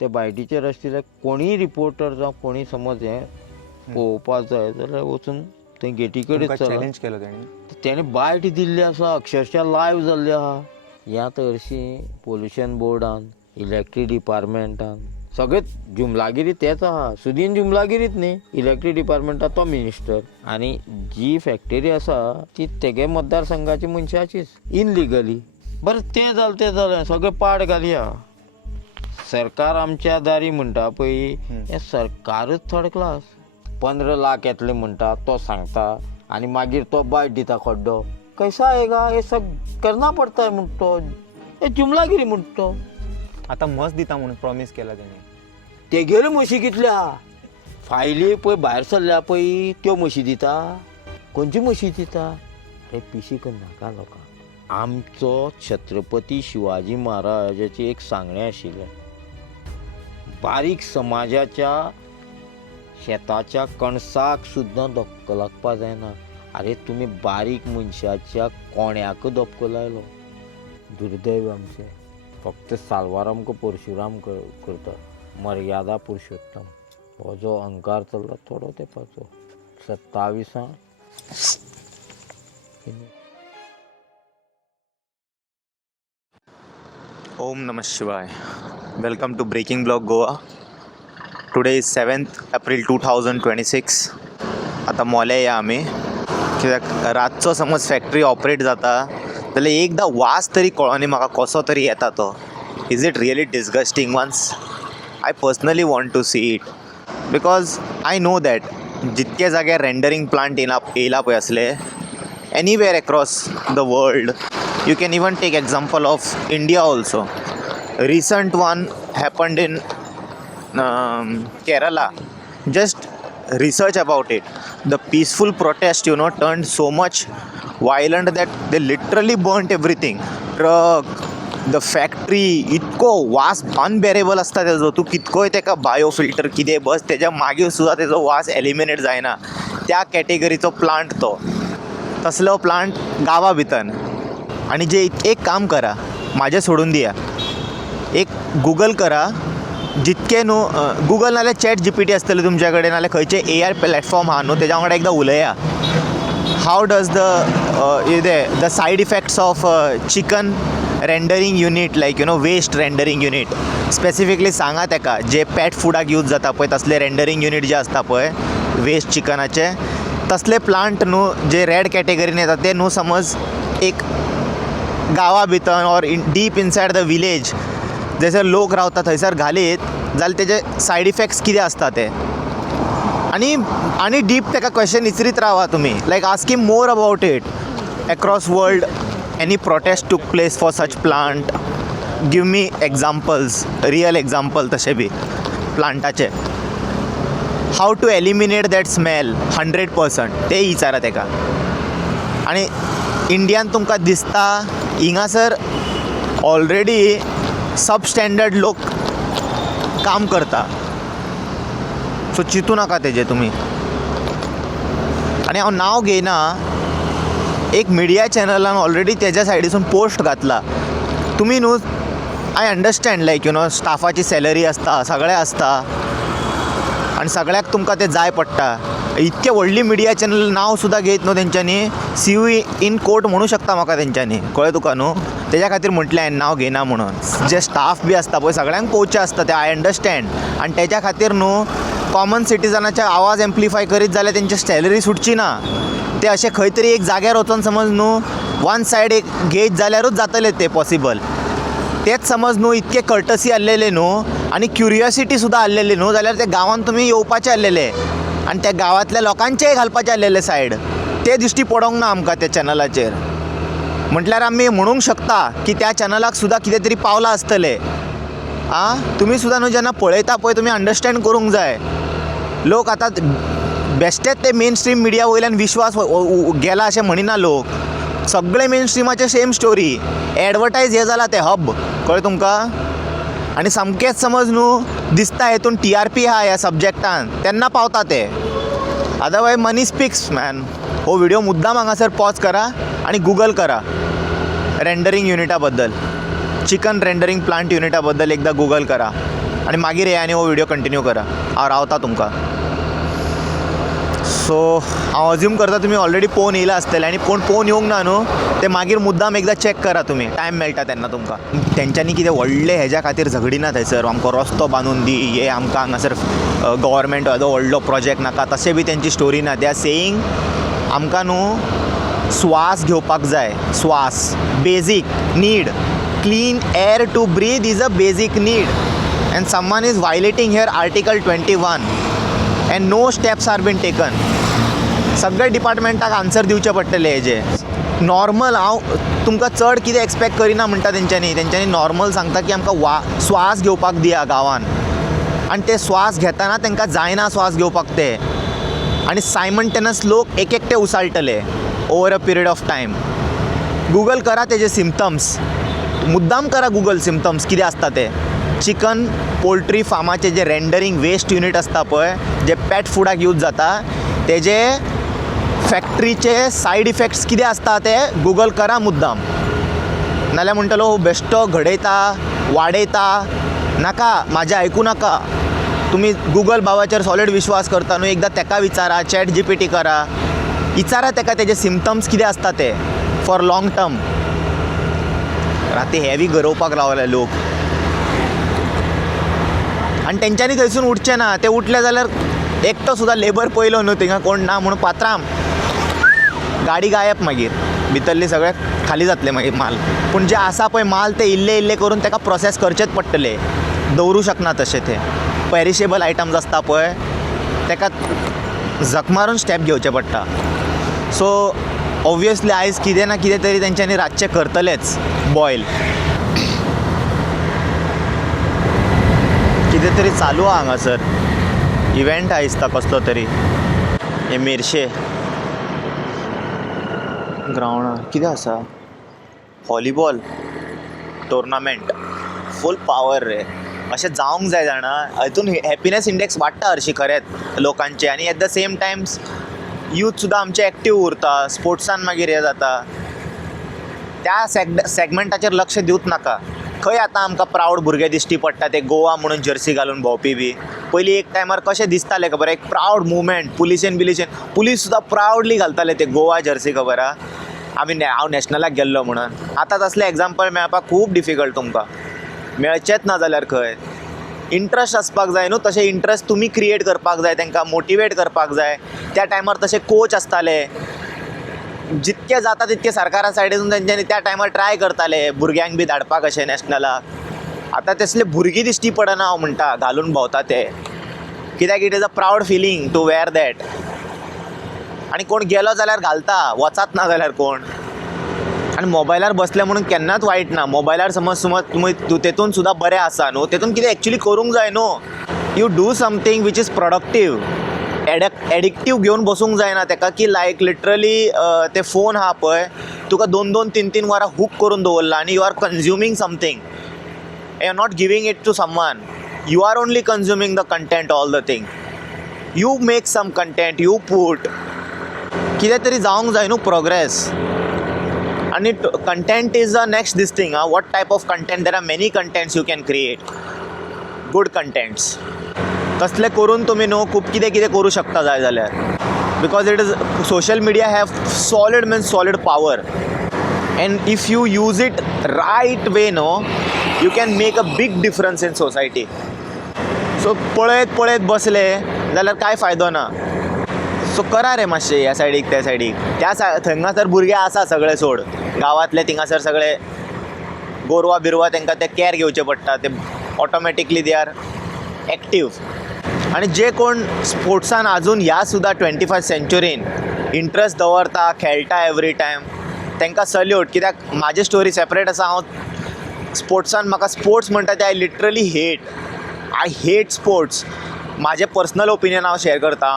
ते बायटीचेर आशिल्ले कोणीय रिपोर्टर जावं कोणी समज हें पळोवपाक जाय जाल्यार वचून थंय गेटी कडेन चॅलेंज केलो तेणे बायट दिल्ली आसा, अक्षरशः लायव्ह जाल्ली आहा. ह्या हरशीं पोल्युशन बोर्डान, इलेक्ट्रीक डिपार्टमेंटान सगळे जुमलागिरी तेच आहा. सुदीन जुमलागिरीच न्ही, इलेक्ट्रीक डिपार्टमेंटान तो मिनिस्टर आनी जी फॅक्टरी आसा ती तेगे मतदारसंघाची मनशाचीच इनलिगली. बरें तें जालें सगळें पाड घालया. सरकार आमच्या दारी म्हणटा पळय हें सरकारच थर्ड क्लास. 15 लाख येतले म्हणटा तो सांगता आनी मागीर तो बायट दिता खड्डो. कैसा आएगा? हे सब करना पडता है म्हणतो. हे जुमलागिरी म्हणतो. आता मस्त दिता म्हणून प्रॉमिस केला त्याने. तेगेल्यो म्हशी कितल्या फायली पळय भायर सरल्या पळय त्यो म्हशी दिता. खंयची म्हशी दिता? हे पिशी करनाका लोकांक. आमचो छत्रपती शिवाजी महाराजाची एक सांगणें आशिल्लें, बारीक समाजाच्या शेताच्या कणसाक सुद्दां धपको लागपा जायना. अरे तुमी बारीक मनशाच्या कोण्याक धपको लायलो. दुर्दैव आमचें. फक्त सालवार आमकां परशुराम करता, मर्यादा पुरुषोत्तम. हो जो अहंकार चल्ला थोडो तेंपाचो 27 ओम नमः शिवाय. Welcome to breaking blog Goa. Today is 7th April 2026. आता मोले या आमी कित्याक रातचो समज फॅक्टरी ऑपरेट जाता जाल्यार एकदां वास तरी कळोनी म्हाका कसो तरी येता तो. Is it really disgusting ones? I personally want to see it because I know that जितके जाग्यार रेंडरींग प्लांट येयला पळय असले anywhere across the world. You can even take example of India also. Recent one happened in Kerala. Just research about it. The peaceful protest, turned so much violent that they literally burnt everything. Truck, the factory, इतको वास unbearable असता तेजो. तूं कितकोय तेका biofilter कितें बस तेज्या मागीर सुद्दां तेजो वास एलिमिनेट जायना. त्या कॅटेगरीचो प्लांट तो. तसलो प्लांट गांवा भितर. आणि जे एक काम करा, माझे सोडून दिया, एक गुगल करा. जितके न्हू गुगल नाल्यार चॅट GPT आसतले तुमच्या कडेन, नाल्यार खंयचे AI प्लॅटफॉर्म आहा न्हू तेज्या वांगडा एकदां उलया. How does the side effects of chicken rendering unit like waste rendering unit specifically सांगा तेका. जे पॅट फुडाक यूज जाता पळय तसले रेंडरींग युनीट जे आसता पळय वेस्ट चिकनाचे, तसले प्लांट न्हू जे रेड कॅटेगरीन येता ते न्हू समज एक गांवा भितर or deep inside the village जयसर लोक रावता थंयसर घालीत जाल्यार तेजे सायड इफेक्ट्स कितें आसता ते. आनी डीप तेका क्वेश्चन विचारीत रावा तुमी, like ask him more about it. Across world any protest took place for such plant? Give me examples, real example तशें बी प्लांटाचे. How to eliminate that smell 100% ते विचारा तेका. आनी इंडियान तुमकां दिसता हिंगासर ऑलरेडी सब स्टँडर्ड लोक काम करता, सो चिंतू नाका तेजे तुमी. आनी हांव नांव घेयना, एक मिडिया चॅनलान ऑलरेडी तेज्या सायडीसून पोस्ट घातला. तुमी न्हू आय अंडरस्टँड लायक स्टाफाची सॅलरी आसता, सगळें आसता आनी सगळ्याक तुमकां तें जाय पडटा. इतके व्हडली मिडिया चॅनल नांव सुद्दां घेयत न्हू तेंच्यांनी CU इन कोर्ट म्हणू शकता म्हाका तेंच्यांनी, कळ्ळें तुका न्हू. तेज्या खातीर म्हटलें हांवें नांव घेयना म्हणून. जे स्टाफ बी आसता पळय सगळ्यांक कोच आसता ते आय अंडरस्टँड. आनी तेज्या खातीर न्हू कॉमन सिटिजनाचे आवाज एम्प्लिफाय करीत जाल्यार तेंची सॅलरी सुटची ना. ते अशें खंय तरी एक जाग्यार वचून समज न्हू वन सायड एक घेयत जाल्यारूच जातलें तें पॉसिबल. तेच समज न्हू इतके कर्टसी आसलेले न्हू आनी क्युरियोसिटी सुद्दां आसलेली न्हू जाल्यार ते गांवांत तुमी येवपाचे आसलेले आनी त्या गांवांतल्या लोकांचेय घालपाचे आसलेले सायड. ते दिश्टी पडोंक ना आमकां त्या चॅनलाचेर. म्हटल्यार आमी म्हणूंक शकता की त्या चॅनलाक सुद्दां कितें तरी पावलां आसतलें. तुमी सुद्दां न्हू जेन्ना पळयता पळय तुमी अंडरस्टँड करूंक जाय. लोक आतां बेश्टेच ते मेन स्ट्रीम मिडिया वयल्यान विश्वास गेला अशें म्हणिना लोक. सगळे मेन स्ट्रिमाचे सेम स्टोरी. एडवर्टायज हे जाला ते हब, कळ्ळें तुमकां. आनी सामकेंच समज न्हू दिसता हेतून TRP आहा ह्या सब्जेक्टान तेन्ना पावता ते. अदरवायज मनी स्पिक्स मॅन. हो व्हिडिओ मुद्दाम हांगासर पॉज करा आनी गुगल करा रेंडरींग युनिटा बद्दल, चिकन रेंडरींग प्लांट युनिटा बद्दल एकदां गुगल करा. आनी मागीर हे आनी हो व्हिडिओ कंटिन्यू करा. हांव रावता तुमकां. सो हांव अज्यूम करता तुमी ऑलरेडी पळोवन येयला आसतलें आनी कोण पळोवन येवंक ना न्हू ते मागीर मुद्दाम एकदां चॅक करा तुमी. टायम मेळटा तेन्ना तुमकां. तेंच्यांनी कितें व्हडले हेज्या खातीर झगडिना थंयसर आमकां रस्तो बांदून दी, हे आमकां हांगासर गव्हर्मेंट व्हडलो प्रोजेक्ट नाका, तशें बी तेंची स्टोरी ना. दे आर सेयींग आमकां न्हू स्वास घेवपाक जाय. स्वास basic need. Clean air to breathe is a basic need. And someone is violating here article 21 and no steps are been taken. सगळे डिपार्टमेंटाक आन्सर दिवचे पडटले हेजे. नॉर्मल हांव तुमकां चड कितें एक्सपेक्ट करिना म्हणटा तेंच्यांनी नॉर्मल सांगता की आमकां स्वास घेवपाक दिया गांवान. आनी ते स्वास घेतना तांकां जायना स्वास घेवपाक ते. आनी सायमल्टेनस लोक एक एकटे उसाळटले over a period of time. Google करा तेजे सिम्पटम्स. मुद्दाम करा गुगल सिम्पटम्स कितें आसता ते. चिकन पोल्ट्री फार्माचे जे रेंडरींग वेस्ट युनीट आसता पळय, जे पॅट फुडाक यूज जाता, तेजे फॅक्ट्रीचे सायड इफेक्ट्स कितें आसता ते गुगल करा मुद्दाम. नाल्यार म्हणटलो हो बेश्टो घडयता वाडयता. नाका, म्हाजें आयकूं नाका. तुमी गुगल बाबाचेर सॉलिड विश्वास करता न्हू, एकदां ताका विचारा. चॅट GPT करा, विचारा ताका तेजे सिम्पटम्स कितें आसता ते फॉर लाँग टर्म. राती हेवी गरोवपाक रावले लोक आनी तेंच्यांनी थंयसून उठचें ना. ते उठले जाल्यार एकटो सुद्दां लेबर पयलो न्हू थिंगा कोण ना म्हणून पात्रांव गाडी गायब. मागीर भितरले सगळे खाली जातले मागीर माल. पूण जे आसा पळय माल ते इल्ले करून ताका प्रोसेस करचेच पडटले. दवरूं शकना तशें ते. पेरिशेबल आयटम्स आसता पळय ताका झक मारून स्टेप घेवचे पडटा. सो ऑब्वियसली आयज कितें ना कितें तरी तेंच्यांनी रातचें करतलेच बॉयल. कितें तरी चालू आहा हांगासर. इव्हेंट आहा दिसता कसलो तरी. हे मेर्शे ग्रावंडार कितें आसा? Volleyball tournament. फूल पावर रे. अशें जावंक जाय जाणा. हितून हॅपिनेस इंडेक्स वाडटा हरशीं खरेंच लोकांचे. आनी at the same Times youth सुद्दां आमचे एक्टीव उरता. स्पोर्ट्सान मागीर हें जाता. त्या सेगमेंटाचेर लक्ष दिवच नाका. खंय आतां आमकां प्रावड भुरगे दिश्टी पडटा ते गोवा म्हणून जर्सी घालून भोंवपी बी. पयलीं एक टायमार कशें दिसतालें खबर, एक प्रावड मुवमेंट. पुलीस सुद्दां प्रावडली घालताले ते गोवा जर्सी खबर आहा. हांव नॅशनलाक गेल्लो म्हणून. आतां तसलें एग्जाम्पल मेळपाक खूब डिफिकल्ट तुमकां. मेळचेच ना जाल्यार खंय. इंट्रस्ट आसपाक जाय न्हू. तशें इंट्रस्ट तुमी क्रिएट करपाक जाय, तांकां मोटिवेट करपाक जाय. त्या टायमार तशे कोच आसताले. जितके जाता तितके सरकारा सायडीसून तेंच्यांनी त्या टायमार ट्राय करताले भुरग्यांक बी धाडपाक अशें नॅशनलाक. आतां तसले भुरगीं दिश्टी पडना हांव म्हणटा घालून भोंवता ते. कित्याक it is a proud feeling to wear that. आनी कोण गेलो जाल्यार घालता, वचात ना जाल्यार कोण. आनी मोबायलार बसले म्हणून केन्नाच वायट ना. मोबायलार समज तुमी तेतून सुद्दां बरें आसा न्हू, तेतून कितें एक्चुली करूंक जाय न्हू. You do something which is productive. Addictive घेवन बसूंक जायना ताका की लायक लिटरली ते फोन आहा पळय तुका 2-2, 3-3 वरां हूक करून दवरला आनी you are consuming something. You are not giving it to someone. You are only consuming the content all the thing. You make some content, you put. कितें तरी जावंक जाय न्हू प्रोग्रेस. आनी content is a next this thing. What type of content? There are many contents you can create. Good contents तसले करून तुमी न्हू खूब कितें कितें करूं शकता जाय जाल्यार. Because it is social media have solid power. And if you use it right way न्हू you can make a big difference in society. So पळयत बसले जाल्यार कांय फायदो ना. सो करा रे मातशें ह्या सायडीक त्या सायडीक. थंयसर भुरगे आसा सगळे सोड गांवांतले. थिंगासर सगळे गोरवा बिरवा तांकां ते कॅर घेवचे पडटा. ते ऑटोमॅटिकली दे आर एक्टीव. आनी जे कोण स्पोर्ट्सान आजून ह्या सुद्दां 21st सेंच्युरीन इंट्रस्ट दवरता, खेळटा एवरी टायम, तांकां सल्यूट. कित्याक म्हाजी स्टोरी सेपरेट आसा. हांव स्पोर्ट्सान म्हाका स्पोर्ट्स म्हणटा ते I literally hate. I hate sports. म्हाजें पर्सनल ओपिनियन हांव शेअर करता.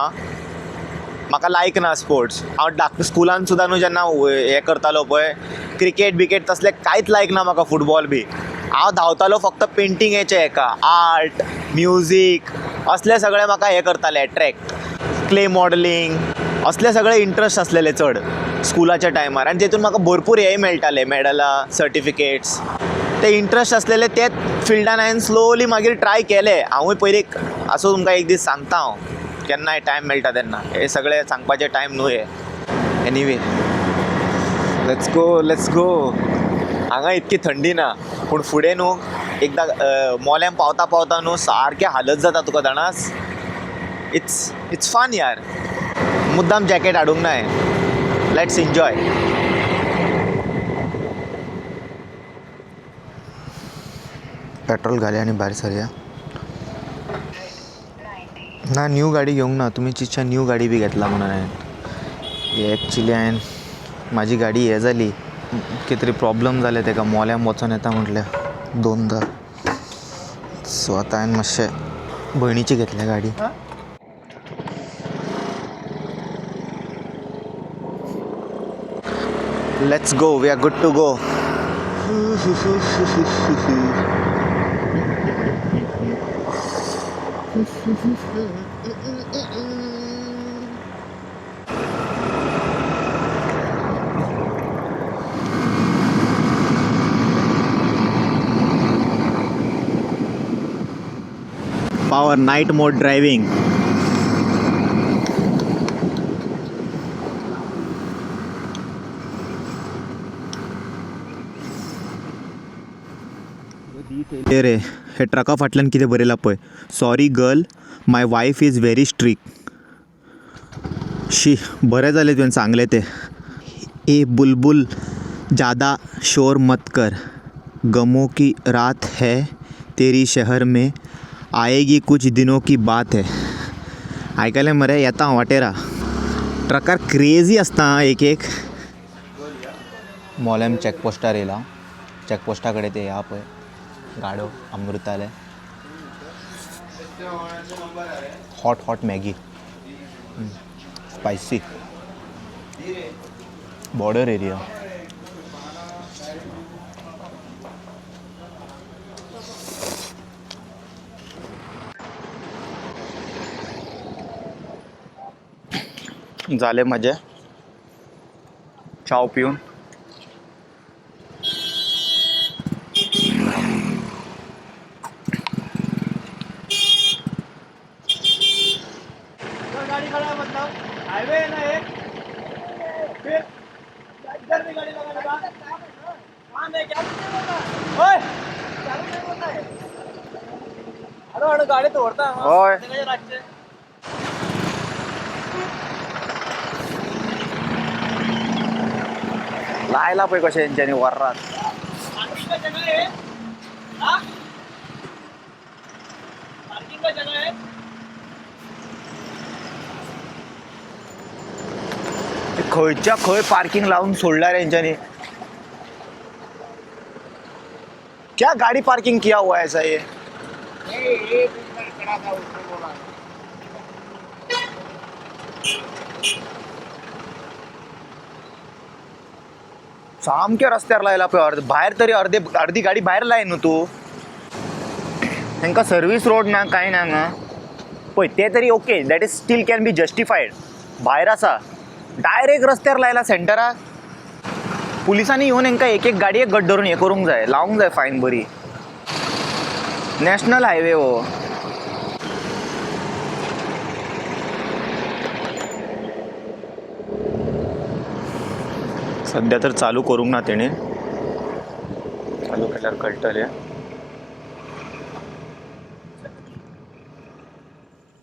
म्हाका लायक ना स्पोर्ट्स. हांव स्कुलान सुद्दां न्हू जेन्ना हें करतालो पळय क्रिकेट बिकेट तसलें कांयच लायक ना म्हाका. फुटबॉल बी हांव धांवतालो फक्त पेंटिंगेचे हेका. आर्ट, म्युजीक असले सगळे म्हाका हें करताले एट्रॅक्ट. क्ले मॉडलिंग असले सगळे इंट्रस्ट आसलेले चड स्कुलाच्या टायमार. आनी तेतून म्हाका भरपूर हेंय मेळटाले, मॅडलां, सर्टिफिकेट्स. ते इंट्रस्ट असलेले तेच फिल्डान हांवें स्लोली मागीर ट्राय केले. हांवूय पयलीं असो तुमकां एक दीस सांगता हांव केन्नाय टायम मेळटा तेन्ना. हे सगळे सांगपाचे टायम न्हू हे. Anyway let's go. हांगा इतकी थंडी ना पूण फुडें न्हू एकदां मोल्यान पावता पावता न्हू सारकें हालत जाता तुका जाणास. इट्स फन यार. मुद्दाम जॅकेट हाडूंक ना हांवें. Let's enjoy. पेट्रोल घालया आनी भायर सरया. ना न्यू गाडी घेवंक ना. तुमी चिंतशा न्यू गाडी बी घेतला म्हणून हांवें. हे एक्चुली हांवें म्हाजी गाडी हे जाली कितें तरी प्रॉब्लम जाले ताका मोल्यान वचोन येता म्हटल्यार 2दा. सो आतां हांवें मातशें भयणीची घेतल्या गाडी. Let's go. We are good to go. Power night mode driving. रे हे ट्रका फाटल्यान कितें बरयलां पळय. Sorry girl, my wife is very strict. She बरें जालें तुवें सांगलें तें. ए बुलबुल ज़्यादा शोर मत कर. गमों की रात है तेरी शहर में आएगी कुछ दिनों की बात है. आयकलें मरे. येता हांव वाटेरा. ट्रकार क्रेजी आसता एक. मोलेम चॅकपोस्टार येयला. चॅकपोस्टा कडेन ते या पळय गाडो Amrutalaya. Hot Maggi spicy. Border area. झाले मजे चाव पिऊन. गाड़ी खड़ा है मतलब हाईवे है ना एक फिर इधर भी गाड़ी लगाने का काम है क्या ओए चालू नहीं होता है. अरे गाडी तोडता होय. राज्य लायला पळय कशें हेंच्यांनी वरात. पार्किंग का जगह है. हाँ पार्किंग का जगह है. खंयच्या खंय पार्किंग लावून सोडला रे हेंच्यांनी. क्या गाड़ी पार्किंग किया हुआ है ऐसा ये. सामक्या रस्त्यार लायला पळय. भायर तरी अर्धी गाडी भायर लाय न्हू तूं. तांकां सर्वीस रोड ना कांय ना हांगा पळय. ते तरी okay. That is steel can be जस्टिफायड. भायर आसा डायरेक्ट रस्त्यार लायला सेंटराक. पुलिसांनी येवन हांकां एक गाडी एक गट धरून हें करूंक जाय. लावंक जाय फायन बरी. नॅशनल हायवे हो. सध्या तर चालू करूंक ना तेणी. चालू केल्यार कळटलें.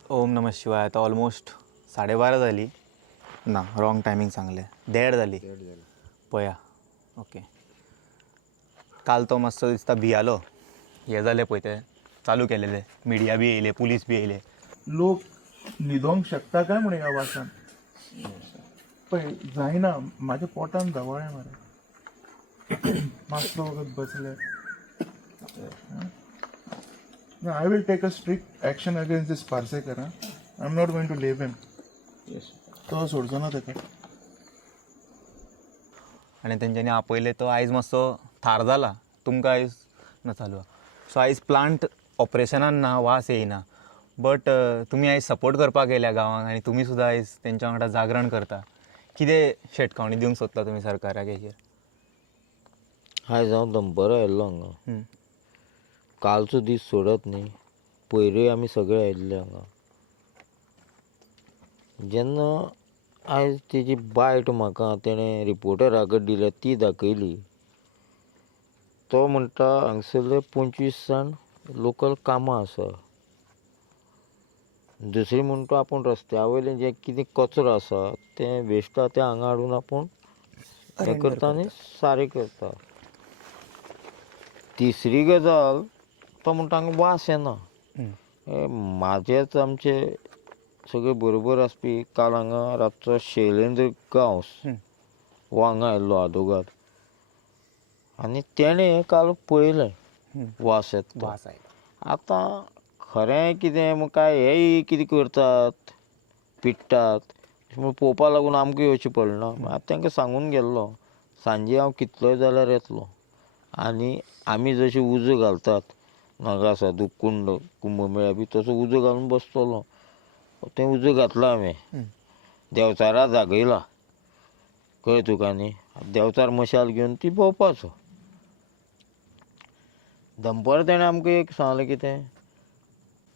ओम नमः शिवाय. आता ऑलमोस्ट 12:30 जाली. ना रॉंग टायमींग सांगलें. 1:30 जाली पळया. ओके. काल तो मातसो दिसता भियालो. हे जालें पळय ते चालू केलेले. मिडिया बी येयले, पुलीस बी येयले. लोक न्हिदोंक शकता काय म्हणे ह्या वासान. पळय जायना. म्हाज्या पोटान धवळ्या मरे. मातसो वगत बसले. I will take a strict action against this Parsekar. I am not going to leave him. तो सोडचो ना ताका. आनी तेंच्यांनी आपयले तो आयज मातसो थार जाला. तुमकां आयज ना चालू आहा. सो आयज प्लांट ऑपरेशनान ना वास येयना. बट तुमी आयज सपोर्ट करपाक येयल्या गांवांक आनी तुमी सुद्दां आयज तेंच्या वांगडा जागरण करता. कितें शेटकावणी दिवंक सोदता तुमी सरकाराक हेचेर. आयज हांव दनपारां आयिल्लो हांगा. कालचो दीस सोडत न्ही, पयरूय आमी सगळे आयिल्ले हांगा. जेन्ना आयज तेजी बायट म्हाका तेणें रिपोर्टरा कडेन दिल्या ती दाखयली, तो म्हणटा हांगसरले 25 जाण लोकल कामां आसा. दुसरी म्हणटा आपूण रस्त्या वयलें जें कितें कचरो आसा तें वेस्ट आसा तें हांगा हाडून आपूण हें करता आनी सारें करता. तिसरी गजाल तो म्हणटा हांगा वास येना. म्हाजेच आमचे सगळे बरोबर आसपी काल हांगा रातचो शैलेंद्र गांवस हो हांगा आयिल्लो आदवोगाद, आनी तेणें काल पळयलें वास येता. वास आयला. आतां खरें कितें म्हूण काय हेय कितें करतात, पिट्टात म्हूण पळोवपा लागून आमकां येवचें पडलें ना. आतां तांकां सांगून गेल्लो सांजे हांव कितलोय जाल्यार येतलो, आनी आमी जशें उजो घालतात नगा सादूक कुंड कुंभमेळ्या बी तसो उजो घालून बसतलो. तें उजो घातलो हांवें, देंवचारा जागयला, कळ्ळें तुका न्ही. देंवचार मशाल घेवन ती भोंवपाचो. दनपारां तेणें आमकां एक सांगलें कितें,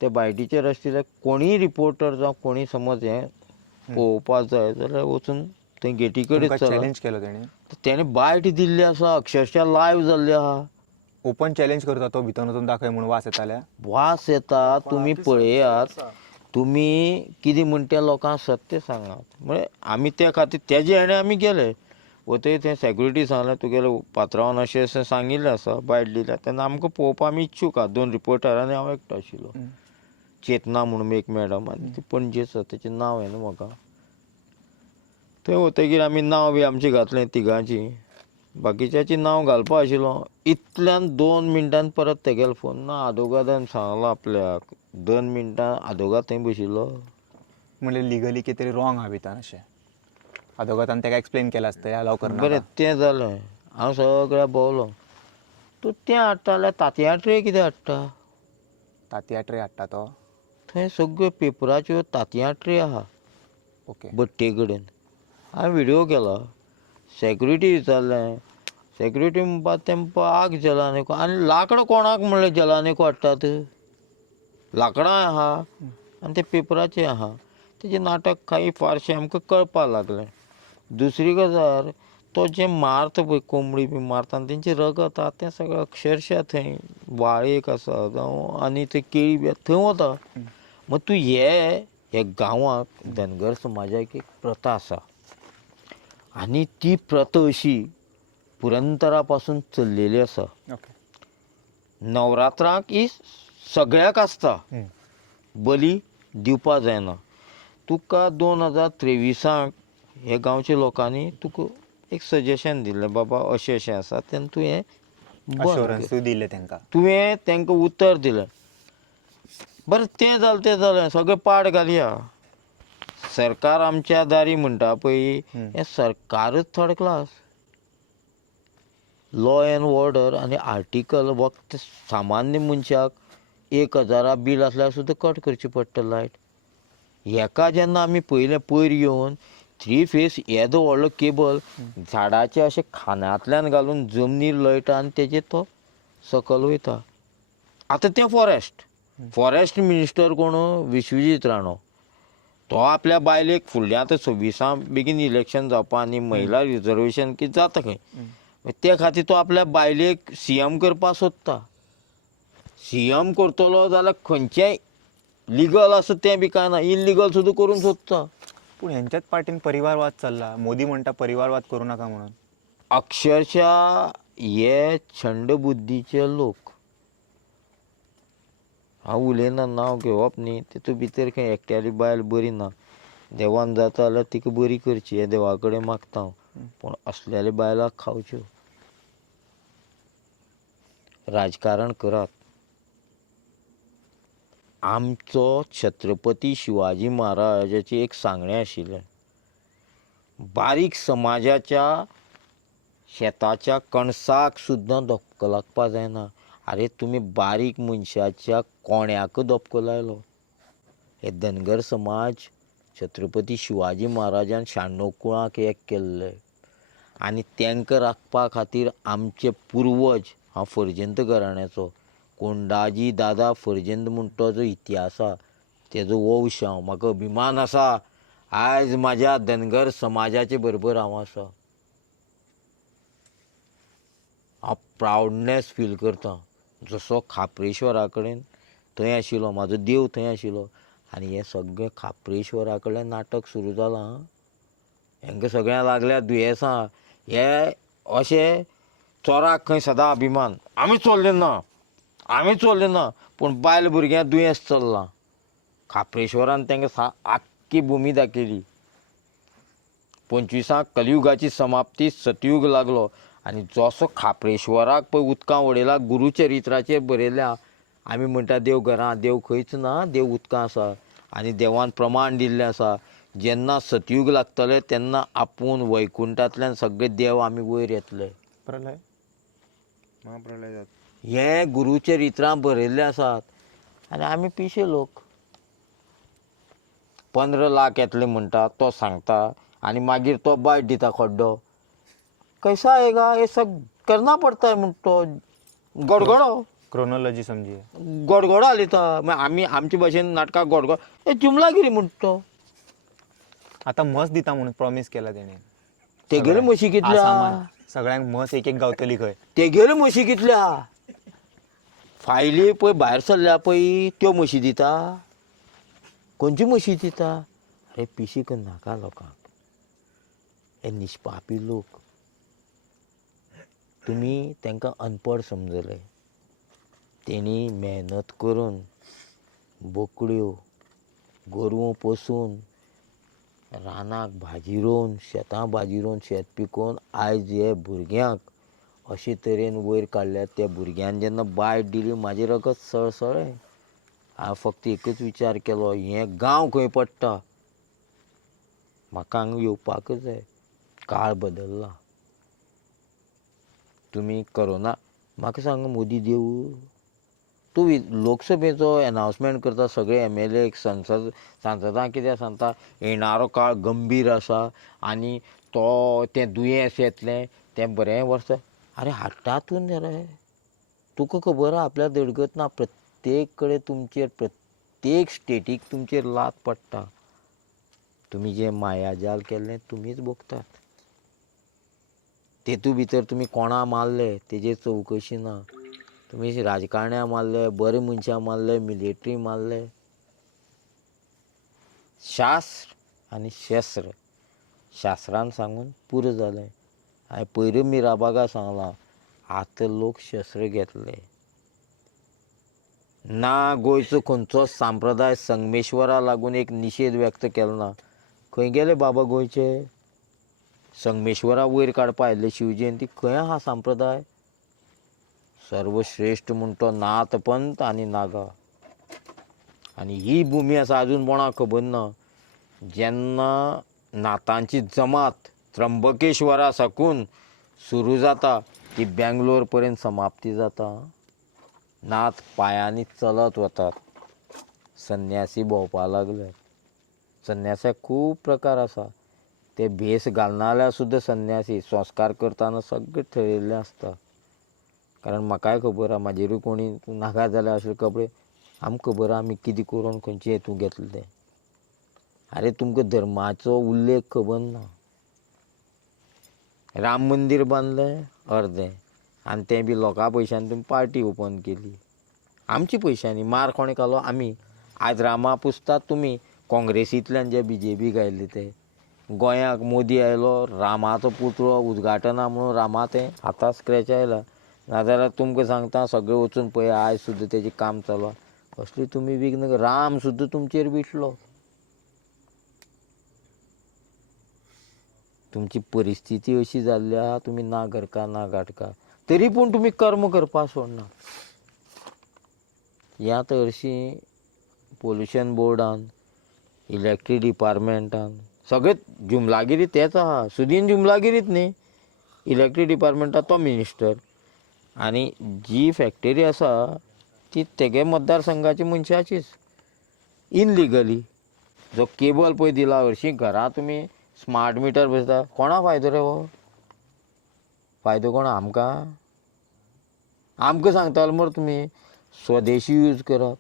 ते बायटीचेर आशिल्ले कोणीय रिपोर्टर जावं कोणी समज हें पळोवपाक जाय जाल्यार वचून थंय गेटी कडेन चॅलेंज केलो तेणें. तेणें बायट दिल्ली आसा, अक्षरशा लायव्ह जाल्ली आहा. ओपन चॅलेंज करता तो भितर वचून दाखय म्हणून वास येताल्या. वास येता तुमी पळयात, तुमी कितें म्हण त्या लोकांक सत्य सांगात. म्हळ्यार आमी त्या खातीर तेजे हेणे आमी गेले. वतय थंय सॅक्युरिटी सांगलें तुगेलें पात्रांवान अशें अशें सांगिल्लें आसा, बायट दिल्या. तेन्ना आमकां पळोवपा आमी इच्छूक आहा. 2 रिपोर्टर आनी हांव एकटो आशिल्लो. चेतना म्हणून एक मॅडम आनी ती पणजे आसा, तेचें नांव येना म्हाका. थंय वतकीर आमी नांव बी आमचें घातलें तिगांचीं, बाकीच्याचीं नांव घालपा आशिल्लो. इतल्यान 2 मिनटान परत तेगेलो फोन ना. आदवोगादान सांगलां आपल्याक 2 मिनटां आदवोगाद थंय बशिल्लो. म्हणजे लिगली कितें तरी रॉंग आहा भितर अशें. आदवोगादान ताका एक्सप्लेन केलां आसता हें अलाव करना. बरें तें जालें. हांव सगळ्या भोंवलो. तूं तें हाडटा जाल्यार तांतयां ट्रे कितें हाडटा? तांतयां ट्रे हाडटा तो. थंय सगळ्यो पेपराच्यो तांतयां ट्रे आहा ओके. भट्टे कडेन. हांवें व्हिडियो केला. सॅक्युरिटी विचारलें, सॅक्युरिटी म्हणपा तेंपां आग जलानिको. आनी लांकडां कोणाक म्हणलें जलानिको हाडटात? लांकडांय आहा आनी ते पेपराचें आहा. तेजें नाटक काही फारशें आमकां कळपा लागलें. दुसरी गजाल, तो जें मारता पळय कोंबडी बी मारता आनी तेंचें रगत आहा तें सगळें अक्षरशा थंय व्हाळेक आसा जावं आनी ते केळी बी थंय वता. मागीर तूं हे गांवांत धनगर समाजाक एक प्रथा आसा आनी ती प्रथा अशी पुरंतरा पासून चल्लेली आसा. ओके. नवरात्रांक ही सगळ्याक आसता, बली दिवपा जायना. तुका 2023 हे गांवच्या लोकांनी तुका एक सजेशन दिल्लें बाबा अशें अशें आसा तेन्ना तूं हें बंद कर. अश्योरन्स दिले तांकां. तुवें तांकां उतर दिलें. बरें तें जालें सगळें पाड घालया. सरकार आमच्या दारी म्हणटा पळय हें सरकारच third class. Law end order आनी आर्टिकल वक्त सामान्य मनशाक 1000 बील आसल्यार सुद्दां कट करची पडटा लायट. हेका जेन्ना आमी पयलें पयर येवन 3 फेस येदो व्हडलो केबल झाडाचे अशें खांद्यांतल्यान घालून जमनीर लयता आनी तेजेर तो सकयल वयता. आतां तें फॉरेस्ट मिनिस्टर कोण? विश्वजीत राणो. तो आपल्या बायलेक फुडल्या आतां 26 बेगीन इलेक्शन जावपा आनी महिला रिजर्वेशन कितें जाता खंय. ते खातीर तो आपल्या बायलेक CM करपा सोदता. CM करतलो जाल्यार खंयचेंय लिगल आसा तें बी कांय ना, इल्लिगल सुद्दां करूंक सोदता. पूण हेंच्याच पार्टीन परिवारवाद चल्ला. मोदी म्हणटा परिवारवाद करूं नाका म्हणून. अक्षरशा हे छंड बुद्धीचे लोक. हांव उलयना नांव घेवप न्ही, तितूंत भितर खंय एकट्याली बायल बरी ना. देवान जाता जाल्यार तिका बरी करची हें देवा कडेन मागता हांव. पूण असलेल्या बायलाक खावच्यो. राजकारण करात. आमचो छत्रपती शिवाजी महाराजाचें एक सांगणें आशिल्लें, बारीक समाजाच्या शेताच्या कणसाक सुद्दां धपको लागपा जायना. आरे तुमी बारीक मनशाच्या कोण्याक धपको लायलो. हे धनगर समाज छत्रपती शिवाजी महाराजान 96 कुळाक एक केल्ले आनी तांकां राखपा खातीर आमचे पुर्वज हा फर्जंत घराण्याचो कोंडाजी दादा फर्जंत म्हणटा तो जो इतिहास आसा तेजो वंश हांव म्हाका अभिमान आसा आयज म्हाज्या धनगर समाजाचे बरोबर हांव आसा. हांव प्रावडनेस फील करता जसो खापरेश्वरा कडेन थंय आशिल्लो म्हाजो देव थंय आशिल्लो आनी हें सगळें खापरेश्वरा कडल्यान नाटक सुरू जालां. हांकां सगळ्यांक लागल्या दुयेंसां. हे अशें चोराक खंय सदां अभिमान आमी चोरले ना पूण बायल भुरग्यां दुयेंस चल्लां. खापरेश्वरान तांकां आख्खी भुमी दाखयली. 25 कलियुगाची समाप्ती सतयुग लागलो आनी जसो खापरेश्वराक पळय उदकां उडयला गुरुचरित्राचेर बरयल्या आमी म्हणटा देव घरां देव खंयच ना देव उदकां आसा आनी देवान प्रमाण दिल्लें आसा जेन्ना सतयुग लागतले तेन्ना आपूण वैकुंठांतल्यान सगळे देव आमी वयर येतले. प्रलय महाप्रलय जाता. हें गुरुचरित्रां बरयल्लें आसात आनी आमी पिशे लोक 15 लाख येतले म्हणटा तो सांगता आनी मागीर तो बायट दिता खड्डो. कैसा आएगा हे सब करना पडटा म्हणटा तो गडगडो क्रोनॉलॉजी समजी गडगडो हालिता. आमी आमचे भाशेन नाटकाक गडगड हे जुमलागिरी म्हणटा तो. आता मस दिता म्हणून प्रॉमिस केला तेणे. तेगेले म्हशी कितल्या सगळ्यांक मस एक एक गावतली खंय. तेगेले म्हशी कितल्या फायली पळय भायर सरल्या पळय त्यो म्हशी दिता. खंयची म्हशी दिता. अरे पिशीक नाका लोकांक. हे निश्पापी लोक. तुमी तांकां अनपड समजले. तेणी मेहनत करून बोकड्यो गोरवां पोसून रानाक भाजी रोवन शेतां भाजी रोवन शेत पिकोवन आयज हे भुरग्यांक अशे तरेन वयर काडल्यात. त्या भुरग्यान जेन्ना बायट दिली म्हाजे रगत सळसळ्ळें. हांवें फक्त एकच विचार केलो हें गांव खंय पडटा म्हाका हांगा येवपाकच जाय. काळ बदलला. तुमी कोरोना म्हाका सांग मोदी देव तूं लोकसभेचो एनावन्समेंट करता सगळे MLA सांसदां कितें सांगता येणारो काळ गंभीर आसा आनी तें दुयेंस येतलें तें बरें वर्स. अरे हाडटा तूं रे. तुका खबर आहा आपल्या दडगत ना प्रत्येक कडेन तुमचेर प्रत्येक स्टेटीक तुमचेर लात पडटा. तुमी जें मायाजाल केल्लें तुमीच भोगतात. तेतूं भितर तुमी कोणा मारले तेजेर चवकशी ना. तुमी राजकारण्या मारले बरे मनशां मारले मिलिटरी मारले. शास्त्र आनी शस्त्र शास्त्रान सांगून पुरो जालें. हांवें पयर मिराबागा सांगलां आतां लोक शस्त्र घेतले. ना गोंयचो खंयचोच सांप्रदाय संगमेश्वरा लागून एक निशेध व्यक्त केलो ना. खंय गेले बाबा गोंयचे. संगमेश्वरा वयर काडपा आयिल्ले शिवजयंती खंय आहा सांप्रदाय. सर्वश्रेश्ठ म्हणटा तो नाथ पंथ आनी नागा. आनी ही भुमी आसा आजून कोणाक खबर ना. जेन्ना नाथांची जमात त्र्यंबकेश्वरा साकून सुरू जाता ती बेंगलोर पर्यंत समाप्ती जाता. नाथ पांयांनी चलत वतात. संन्यासी भोंवपा लागले. संन्यासाक खूब प्रकार आसा. ते भेस घालना जाल्यार सुद्दां संन्यासी संस्कार करतना सगळें थरयल्लें आसता. कारण म्हाकाय खबर आहा म्हाजेरूय कोणी नाका जाल्यार अशे कपडे आमकां खबर आहा आमी कितें करून खंयचे हेतून घेतले. अरे तुमकां धर्माचो उल्लेख खबर ना. राम मंदीर बांदलें अर्दें आनी तें बी लोकां पयशांनी तुमी पार्टी ओपन केली. आमच्या पयशांनी मार कोणें खालो आमी. आयज रामा पुजतात तुमी काँग्रेसींतल्यान जे BJP गायल्ले ते. गोंयाक मोदी आयलो रामाचो पुतळो उद्घाटना म्हणून रामा तें आतां स्क्रॅच आयला. नाजाल्यार तुमकां सांगता सगळें वचून पळय आयज सुद्दां तेजें काम चालू आहा. असली तुमी विघ्न राम सुद्दां तुमचेर विटलो. तुमची परिस्थिती अशी जाल्ली आहा तुमी ना घरका ना घाटका तरी पूण तुमी कर्म करपा सोडना. ह्या हरशीं पोल्युशन बोर्डान इलेक्ट्रीक डिपार्टमेंटान सगळें जुमलागिरी तेच आहा. सुदीन जुमलागिरीच न्ही. इलेक्ट्रीक डिपार्टमेंटान तो मिनिस्टर आनी जी फॅक्टरी आसा ती तेगे मतदारसंघाची मनशाचीच इनलिगली. जो केबल पळय दिला हरशीं घरां तुमी स्मार्ट मिटर बसयता कोणा फायदो रे हो. फायदो कोण आमकां सांगतालो मरे तुमी स्वदेशी यूज करात.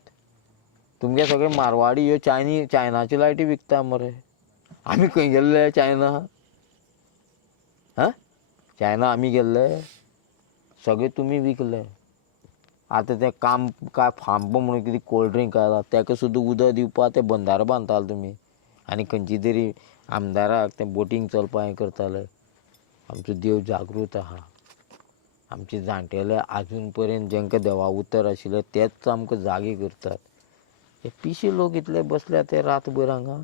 तुमगे सगळे मारवाडी ह्यो चायनाच्यो लायटी विकता मरे. आमी खंय गेल्ले चायना? चायना आमी गेल्ले? सगळे तुमी विकले. आतां तें काय फांप म्हणून कितें कोल्ड ड्रिंक आयला तेका सुद्दां उदक दिवपा ते बंदारो बांदताले तुमी. आनी खंयची तरी आमदाराक तें बोटींग चलपा हें करताले. आमचो देव जागृत आहा. आमचे जाणटेले आजून पर्यंत जांकां देवा उतर आशिल्ले तेच आमकां जागे करतात. हे पिशे लोक इतले बसल्या ते रातभर हांगा.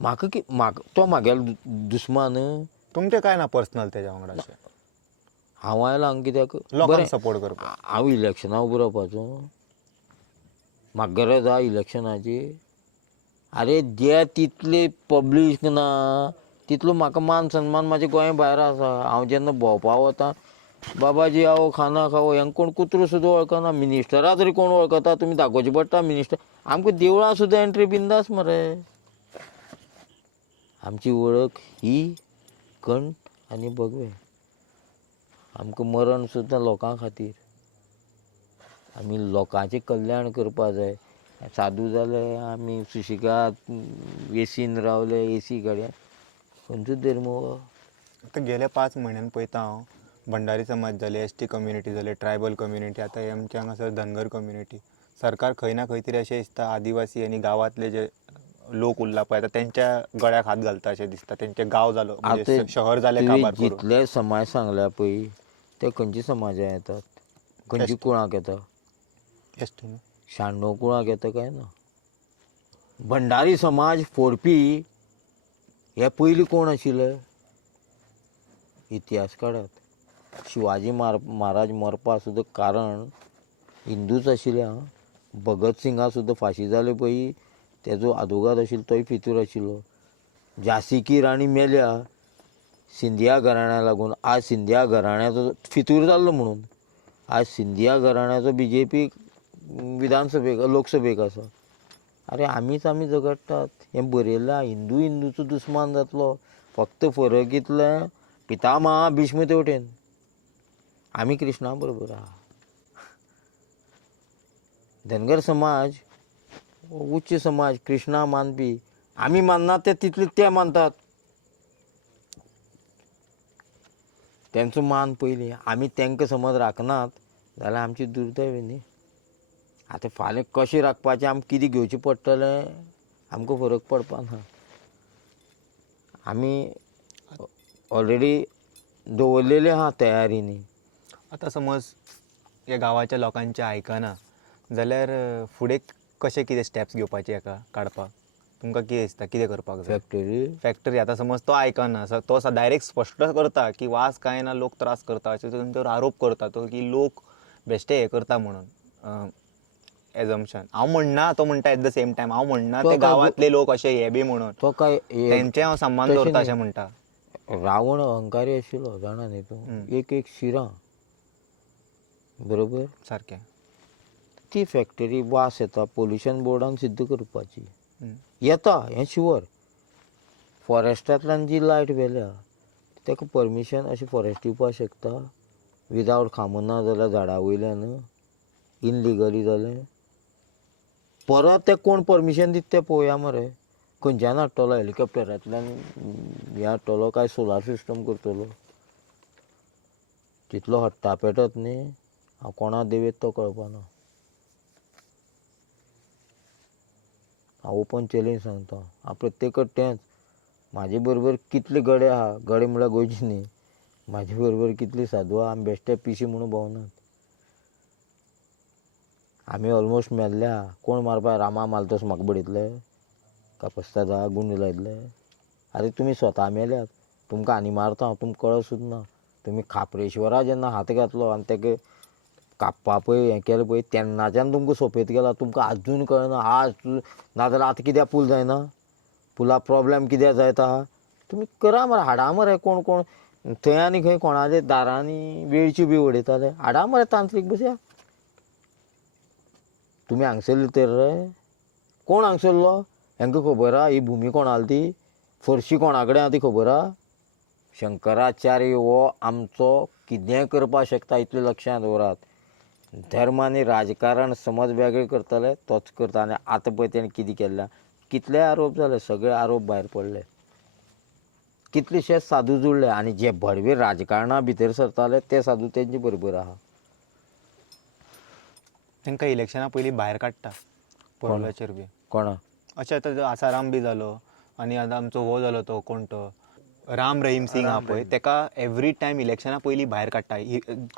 म्हाका तो म्हागेलो दुस्मान. तुमचें काय ना पर्सनल तेज्या वांगडाचें? हांव आयला हांगा कित्याक लोकांक सपोर्ट करपाक. हांव इलेक्शना उबो रावपाचो. म्हाका गरज आहा इलेक्शनाची? अरे जे तितले पब्लीक ना तितलो म्हाका मान सन्मान म्हाज्या गोंया भायर आसा. हांव जेन्ना भोंवपा वता बाबाजी आओ खाना खाओ हेंका कोण कुत्रो सुद्दां वळखना. मिनिस्टरा तरी कोण वळखता तुमी दाखोवचें पडटा. मिनिस्टर आमकां देवळां सुद्दां एंट्री बिंदास मरे. आमची वळख ही कंठ आनी भगवे. आमकां मरण सुद्दां लोकां खातीर. आमी लोकांचें कल्याण करपा जाय. साधू जाले आमी सुशिगाद एसीन रावले एसी गाडया. खंयचो धर्म हो? आतां गेल्या 5 म्हयन्यान पळयता हांव भंडारी समाज जाले, ST कम्युनिटी जाले, ट्रायबल कम्युनिटी, आतां आमच्या हांगासर धनगर कम्युनिटी. सरकार खंय ना खंय तरी अशें दिसता आदिवासी आनी गांवांतले जे लोक उरला पळय आतां तेंच्या गळ्याक हात घालता अशें दिसता. तेंचे गांव जालो म्हणजे शहर जाले काबार करून. जितले समाज सांगल्या पळय ते खंयच्या समाजां येतात? खंयची कुळाक येता? ST 96 कुळाक येता काय ना? भंडारी समाज फोडपी हे पयलीं कोण आशिल्ले? इतिहास काढात. शिवाजी महाराज मरपा सुद्दां कारण हिंदूच आशिल्ले. भगत सिंगा सुद्दां फाशी जाले पळय तेजो आदोगाद आशिल्लो तोय फितूर आशिल्लो. झांसी की राणी मेल्या सिंधिया घराण्याक लागून. आज सिंधिया घराण्याचो फितूर जाल्लो म्हणून आज सिंधिया घराण्याचो BJP विधानसभेक लोकसभेक आसा. अरे आमी झगडटात. हें बरयल्लें हिंदूचो दुस्मान जातलो. फक्त फरक इतले पितामहा भीष्म तेवटेन आमी कृष्णा बरोबर आहा. धनगर समाज उच्च समाज कृष्णा मानपी. आमी माननात ते तितले ते मानतात. तेंचो मान पयलीं. आमी तेंकां समज राखनात जाल्यार आमची दुर्दैवी न्ही. आतां फाल्यां कशें राखपाचें आमकां कितें घेवचें पडटलें आमकां फरक पडपाना. आमी ऑलरेडी दवरलेले आहा तयारीनी. आतां समज ह्या गांवाच्या लोकांचें आयकना जाल्यार फुडें कशें कितें स्टेप्स घेवपाचे हाका काडपाक तुमकां कितें दिसता? कितें करपाक जाय? फॅक्टरी आतां समज तो आयकना तो डायरेक्ट स्पश्ट करता की वास कांय ना लोक त्रास करता अशें तेंचेर आरोप करता तो की लोक बेश्टे हें करता म्हणून एजम्पशन. हांव म्हणना तो म्हणटा एट द सेम टायम हांव म्हणना ते गांवांतले लोक अशे हे बी म्हणून तो काय तेंचे हांव सन्मान दवरता अशें म्हणटा. रावण अहंकारी आशिल्लो जाणा न्ही तूं. एक शिरां बरोबर सारकें. ती फॅक्टरी वास येता पोल्युशन बोर्डान सिद्ध करपाची येता हें शुअर. फॉरेस्टांतल्यान जी लायट व्हेल्या ताका परमिशन अशें फॉरेस्ट दिवपाक शकता विदावट खामना जाल्यार झाडां वयल्यान इनलिगली जालें. परत ते कोण परमिशन दिता तें पळोवया मरे. खंयच्यान हाडटलो हेलिकॉप्टरांतल्यान हें हाडटलो काय सोलार सिस्टम करतलो? तितलो हट्टा पेटत न्ही. हांव कोणा देवेत तो कळपाना. हांव ओपन चॅलेंज सांगता. हांव प्रत्येकट तेंच म्हाजे बरोबर कितले गडे आहा. गडे म्हळ्यार गोंयचे न्ही. म्हाजे बरोबर कितली साधू आहा. आमी बेश्टे पिशे म्हणून भोंवनात. आमी ऑलमोस्ट मेल्ले आहा. कोण मारपा रामा मालतोस म्हाका बडयतले कापस्ताद आहा गुंड लायतले. अरे तुमी स्वता मेल्यात. तुमकां आनी मारता हांव तुमकां कळत सुद्दां ना. तुमी खापरेश्वरा जेन्ना हात घातलो आनी तेका कापपा पळय हें केलें पळय तेन्नाच्यान तुमकां सोंपयत गेला. तुमकां आजून कळना. आज नाजाल्यार आतां कित्याक पूल जायना? पुला प्रॉब्लेम कित्याक जायत आहा? तुमी करा मरे हाडा मरे कोण थंय आनी खंय कोणाच्या दारांनी वेळची बी उडयताले. हाडा मरे तांत्रीक बसया. तुमी हांगसरले तर रे कोण हांगसरलो? हेंका खबर आहा ही भुमी कोणाली ती? फरशी कोणा कडेन आहा ती खबर आहा? शंकराचार्य हो आमचो कितेंय करपाक शकता इतलें लक्षांत दवरात. धर्म आनी राजकारण समज वेगळें करतले तोच करता. आनी आतां पळय तेणें कितें केलां, कितले आरोप जाले, सगळे आरोप भायर पडले. कितलेशेच साधू जुळले आनी जे भडवे राजकारणा भितर सरताले ते साधू तेंचे बरोबर आहा. तांकां इलेक्शना पयलीं भायर काडटा परोल्याचेर बी. कोणा अशें आतां आसाराम बी जालो आनी आतां आमचो हो जालो तो कोण तो राम रहीम सिंग आहा पळय, ताका एवरी टायम इलेक्शना पयलीं भायर काडटा.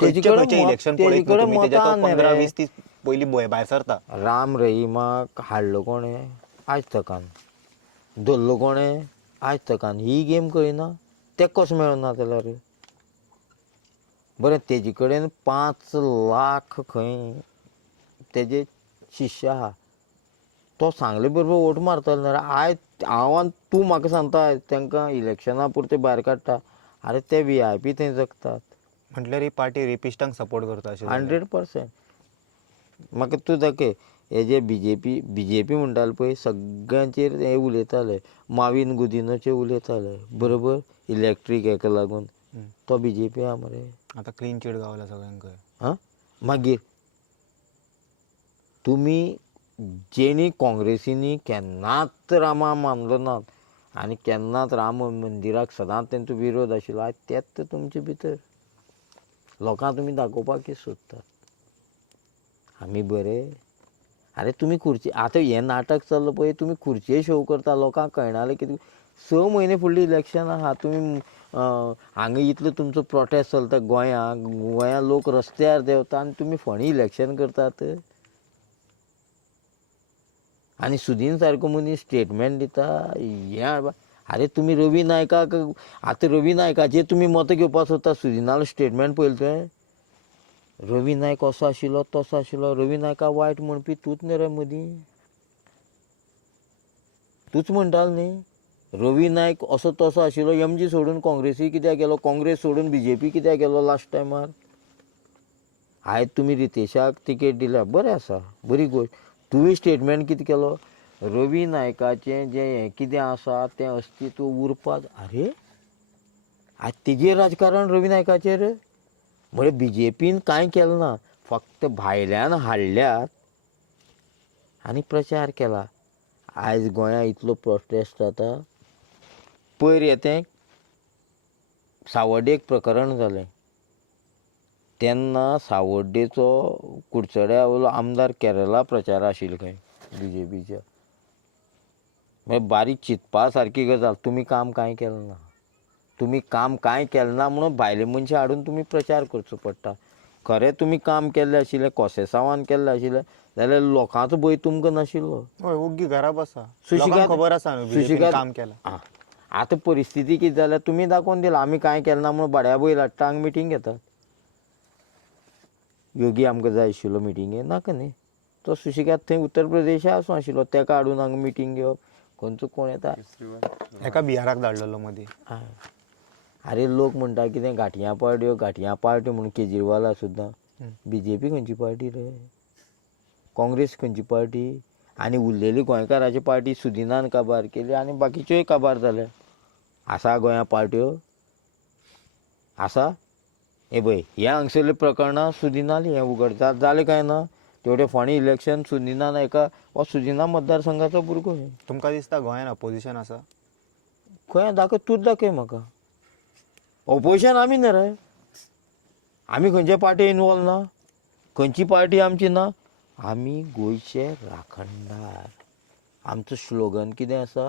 खंयचें इलेक्शन पळयत न्हू तुमी, तेच्या तो 15-20 दीस पयलीं भायर सरता. राम रहिमाक हाडलो कोणे आयज तकान, धरलो कोणे आयज तकान. ही गेम कळना ते कसो मेळना जाल्यार. बरें तेजे कडेन 5 लाख खंय तेजे शिश्य आहा. तो सांगले बरोबर वोट मारतलो ना. आयज हांव आनी तूं म्हाका सांगता तांकां इलेक्शना पुरते भायर काडटा. अरे ते VIP थंय जगतात. म्हटल्यार ही पार्टी रेपिस्टांक सपोर्ट करता अशें. 100%. म्हाका तूं दाखय हे जे BJP म्हणटाले पळय सगळ्यांचेर हे उलयताले, माविन गुदिनोचेर उलयताले बरोबर इलेक्ट्रीक हेका लागून. तो BJP आहा मरे. आतां क्लीन चीट गावला सगळ्यांक. हां मागीर तुमी जेणी काँग्रेसीनी केन्नाच रामा मानलो नात आनी केन्नाच राम मंदिराक सदांच तेंचो विरोध आशिल्लो, आयज तेच तर तुमचे भितर लोकांक तुमी दाखोवपाक कितें सोदतात. आमी बरे. अरे तुमी खुर्ची आतां हें नाटक चल्लां पळय, तुमी खुर्चे शो करता लोकांक कळनालें कितें. 6 म्हयने फुडलीं इलेक्शन आहा. तुमी हांगा इतलो तुमचो प्रोटेस्ट चलता गोंयां लोक रस्त्यार देंवता आनी तुमी फोंडी इलेक्शन करतात. आनी सुदीन सारको मनीस स्टेटमेंट दिता हें. अरे तुमी रवी नायकाक आतां रवी नायकाचेर तुमी मतां घेवपाक सोदता. सुदिनालो स्टेटमेंट पळयलो तुवें. रवी नायक असो आशिल्लो तसो आशिल्लो. रवी नायका वायट म्हणपी तूंच न्ही रे मदीं. तूंच म्हणटालो न्ही रवी नायक असो तसो आशिल्लो. MG सोडून काँग्रेसी कित्याक गेलो, काँग्रेस सोडून BJP कित्याक गेलो लास्ट टायमार. आयज तुमी रितेशाक तिकेट दिल्या बरें आसा, बरी गोश्ट. तुवें स्टेटमेंट कितें केलो, रवी नायकाचें जें हें कितें आसा तें अस्तित्व उरपा. अरे आज तेजेर राजकारण रवी नायकाचेर. म्हळ्यार BJPन कांय केलें ना, फक्त भायल्यान हाडल्यात आनी प्रचार केला. आयज गोंयांत इतलो प्रोटेस्ट जाता. पयर येतें सावर्डेक प्रकरण जालें तेन्ना सावर्डेचो कुडचड्या वयलो आमदार केरला प्रचार आशिल्लो खंय BJPच्या. मागीर बारीक चिंतपा सारकी गजाल. तुमी काम कांय केलें ना. तुमी काम कांय केलें ना म्हणून भायले मनशां हाडून तुमी प्रचार करचो पडटा. खरें तुमी काम केल्लें आशिल्लें, कोशेसांवान केल्लें आशिल्लें जाल्यार लोकांचो भंय तुमकां नाशिल्लो. हय ओग्गी घरा बसा. सुशिगाद- लोकांक खबर आसा न्हू BJP काम केलां. आं आतां परिस्थिती कितें जाल्यार तुमी दाखोवन दिला आमी कांय केलें ना म्हणून भाड्या बैल हाडटा हांगा मिटींग घेतात. योगी आमकां जाय आशिल्लो मिटिंगेक नाका न्ही. तो सुशिगाद थंय उत्तर प्रदेशा वचूं आशिल्लो, ताका हाडून हांगा मिटींग घेवप. खंयचो कोण येता. एका बिहाराक धाडलेलो मदीं. अरे लोक म्हणटा कितें घाटयां पार्ट्यो म्हणून केजरीवाला सुद्दां. BJP खंयची पार्टी रे, काँग्रेस खंयची पार्टी. आनी उरलेली गोंयकाराची पार्टी सुदिनान काबार केली आनी बाकीच्योय काबार जाल्या. आसा गोंया पार्ट्यो आसा. हे पळय हे हांगसरले प्रकरणां सुदिनाली हें उगड जालें काय ना. तेवढे फोंडी इलेक्शन सुदिनान एका हो सुदिना मतदारसंघाचो भुरगो. तुमकां दिसता गोंयान अपोजिशन आसा? खंय दाखय, तूंच दाखय म्हाका. ऑपोजिशन आमी न्ही रे. आमी खंयच्या पार्टी इनवॉल्व ना. खंयची पार्टी आमची ना. आमी गोंयचे राखणदार. आमचो स्लोगन कितें आसा,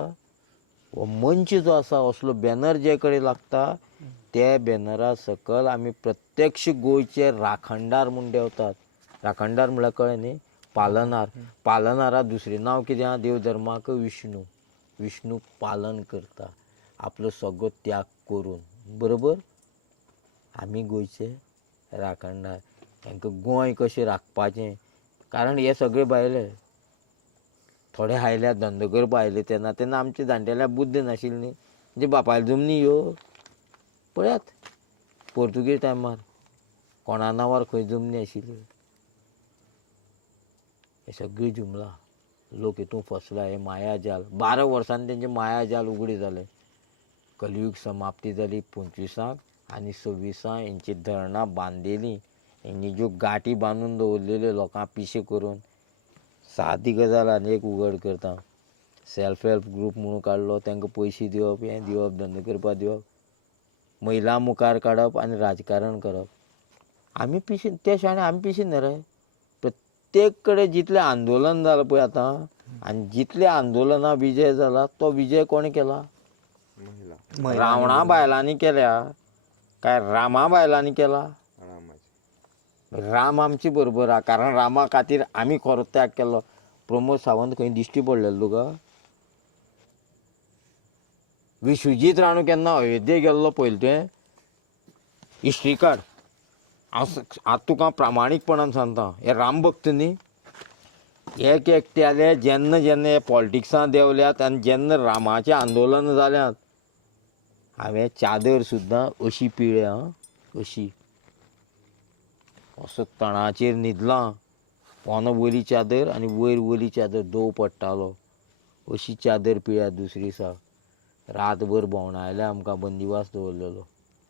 हो मंच जो आसा असलो बॅनर जे कडेन लागता त्या बॅनरा सकल आमी प्रत्यक्ष गोंयचे राखणदार म्हूण देंवतात. राखणदार म्हळ्यार कळ्ळें न्ही, पालनहार. पालनहारा दुसरें नांव कितें आहा देव धर्माक विष्णू. विष्णू पालन करता आपलो सगळो त्याग करून बरोबर. आमी गोंयचे राखणदार. हांकां गोंय कशें राखपाचें. कारण हे सगळे भायले थोडे आयल्या धंदो करपा आयले तेन्ना आमचे जाणटेल्या बुद्द नाशिल्ली न्ही. म्हणजे बापायले जमनी ह्यो पळयात पोर्तुगीज टायमार कोणा नांवार खंय जमनी आशिल्ल्यो. हे सगळी जुमला लोक हितून फसला. हे मायाजाल 12 वर्सांनी तेंचे मायाजाल उगडे जाले. कलियुग समाप्ती जाली 25 आणि 26 यांची धरणां बांधलेली, यांनी ज्यो गाठी बांदून दवरलेल्यो लोकांक पिशे करून. सादी गजाल आनी एक उघड करता, सेल्फ हेल्प ग्रूप म्हणून काडलो, तांकां पयशे दिवप, हें दिवप, धंदो करपाक दिवप, महिला मुखार काडप आनी राजकारण करप. आमी पिशे ते शाणे आमी पिशे न्ही रे. प्रत्येक कडेन जितलें आंदोलन जालां पळय आतां, आनी जितले आंदोलनां विजय जाला तो विजय कोणें केला? रावणा बायलांनी केल्या काय रामा बायलांनी केला? राम आमचे बरोबर आहा, कारण रामा खातीर आमी खरो त्याग केलो. प्रमोद सावंत खंय दिश्टी पडलेलो तुका? विश्वजीत राणू केन्ना अयोध्येक गेल्लो पयलीं तुवें? हिस्ट्री काड. हांव आतां तुका प्रामाणीकपणान सांगता, हे राम भक्त न्ही. एक एकट्याले जेन्ना जेन्ना हे पॉलिटिक्सांत देंवल्यात आनी जेन्ना रामाचें आंदोलन जाल्यात, हांवें चादर सुद्दां अशी पिळ्या, अशी असो तणाचेर न्हिदलां, पोंद वली चादर आनी वयर वली चादर दव पडटालो, अशी चादर पिळ्या दुसरे दिसा. रातभर भोंवडायले आमकां, बंदिवास दवरलेलो.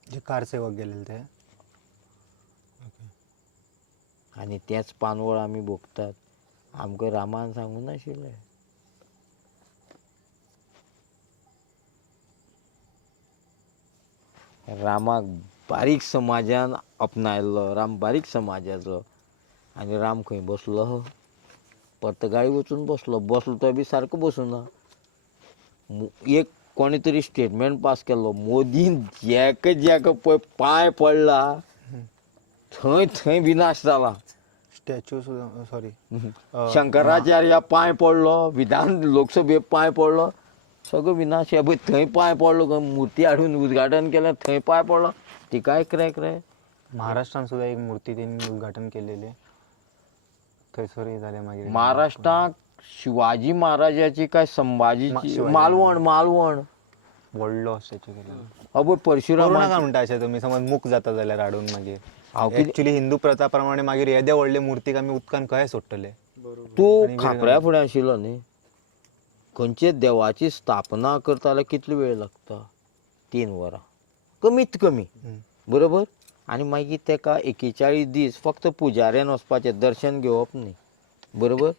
जे कारसेवक गेलेले ते आनी तेंच पानवळ आमी भोगतात. आमकां रामान सांगूं नाशिल्लें. रामाक बारीक समाजान अपनायल्लो, राम बारीक समाजाचो. आनी राम खंय बसलो? पर्तगाळी वचून बसलो. बसलो तो बी सारको बसूना. एक कोणी तरी स्टेटमेंट पास केल्लो, मोदीन जेका जेका पळय पांय पडला थंय थंय विनाश जाला. स्टॅच्यू सुद्दां सॉरी शंकराचार्य पांय पडलो, विधान लोकसभेक पांय पडलो, सगळो विनाश. हे पळय थंय पांय पडलो, मुर्ती हाडून उद्घाटन केलें, थंय पांय पडलो. तिकाय क्रॅक रे. महाराष्ट्रान सुद्दां एक मूर्ती तेणी उद्घाटन केलेली, थंयसरूय जालें मागीर. महाराष्ट्राक शिवाजी महाराजाची काय संभाजीची? मालवण व्हडलो स्टॅच्यू केलेलो. अबो परशुराम नाका म्हणटा अशें तुमी, समज मूक जाता जाल्यार हाडून मागीर. हांव कितें एक्चुली हिंदू प्रथा प्रमाणे मागीर येदे व्हडले मूर्तीक आमी उदकान कशें सोडटले? तूं खापऱ्या फुडें आशिल्लो न्ही. खंयचे देवाची स्थापना करता जाल्यार कितलो वेळ लागता? 3 वरां कमीत कमी, बरोबर. आनी मागीर तेका 41 दीस फक्त पुजाऱ्यान वचपाचें, दर्शन घेवप न्ही, बरोबर.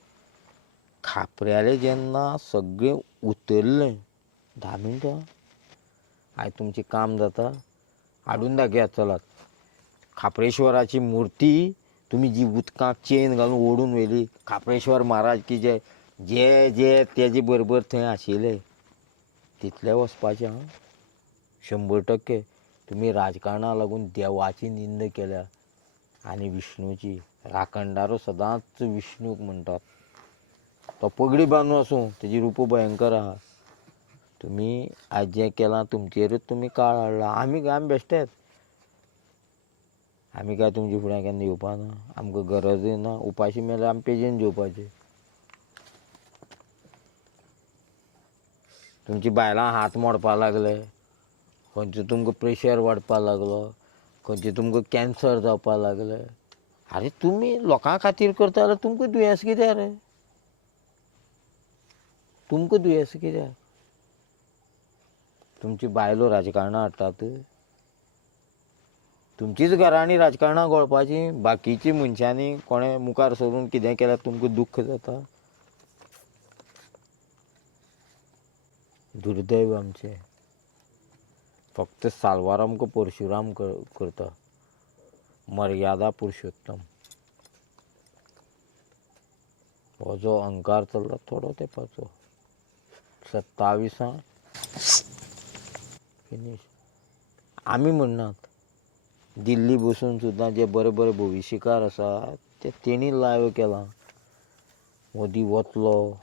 खापऱ्याले जेन्ना सगळें उतरलें, 10 मिनटां आयज तुमचें काम जाता, हाडून दाखयात चलात. खापरेश्वराची मूर्ती तुमी जी उदकांत चेन घालून ओडून व्हेली, खापरेश्वर महाराज की जे जे जे तेजे बरोबर थंय आशिल्ले तितले वचपाचें. 100% तुमी राजकारणाक लागून देवाची निंद केल्या आनी विष्णूची. राखणदारो सदांच विष्णूक म्हणटात. तो पगडी बांदून आसूं, तेजी रूप भयंकर आहा. तुमी आयज जें केलां तुमचेरूच तुमी काळ हाडला. आमी बेश्टेच. आमी काय तुमचे फुड्यान केन्ना येवपा ना. आमकां गरजूय ना. उपाशी मेल्यार आमी पेजेन जेवपाचें. तुमची बायलां हात मोडपाक लागले, खंयचो तुमकां प्रेशर वाडपाक लागलो, खंयचे तुमकां कॅन्सर जावपाक लागले. अरे तुमी लोकां खातीर करता जाल्यार तुमकां दुयेंस कित्याक रे? तुमकां दुयेंस कित्याक? तुमची बायलो राजकारणां हाडटात. तुमचीच घरांनी राजकारणां घोळपाची. बाकीची मनशांनी कोणें मुखार सरून कितें केल्यार तुमकां दुख्ख जाता. दुर्दैव आमचें. फक्त साल्वार आमकां परशुराम करता. मर्यादा पुरुषोत्तम. हो जो अहंकार चल्ला थोडो तेंपाचो. 27 फिनिश. आमी म्हणनात. दिल्ली बसून सुद्दां जे बरे बरे भविश्यकार आसा ते तेणी लायव्ह केलां. मोदी वतलो,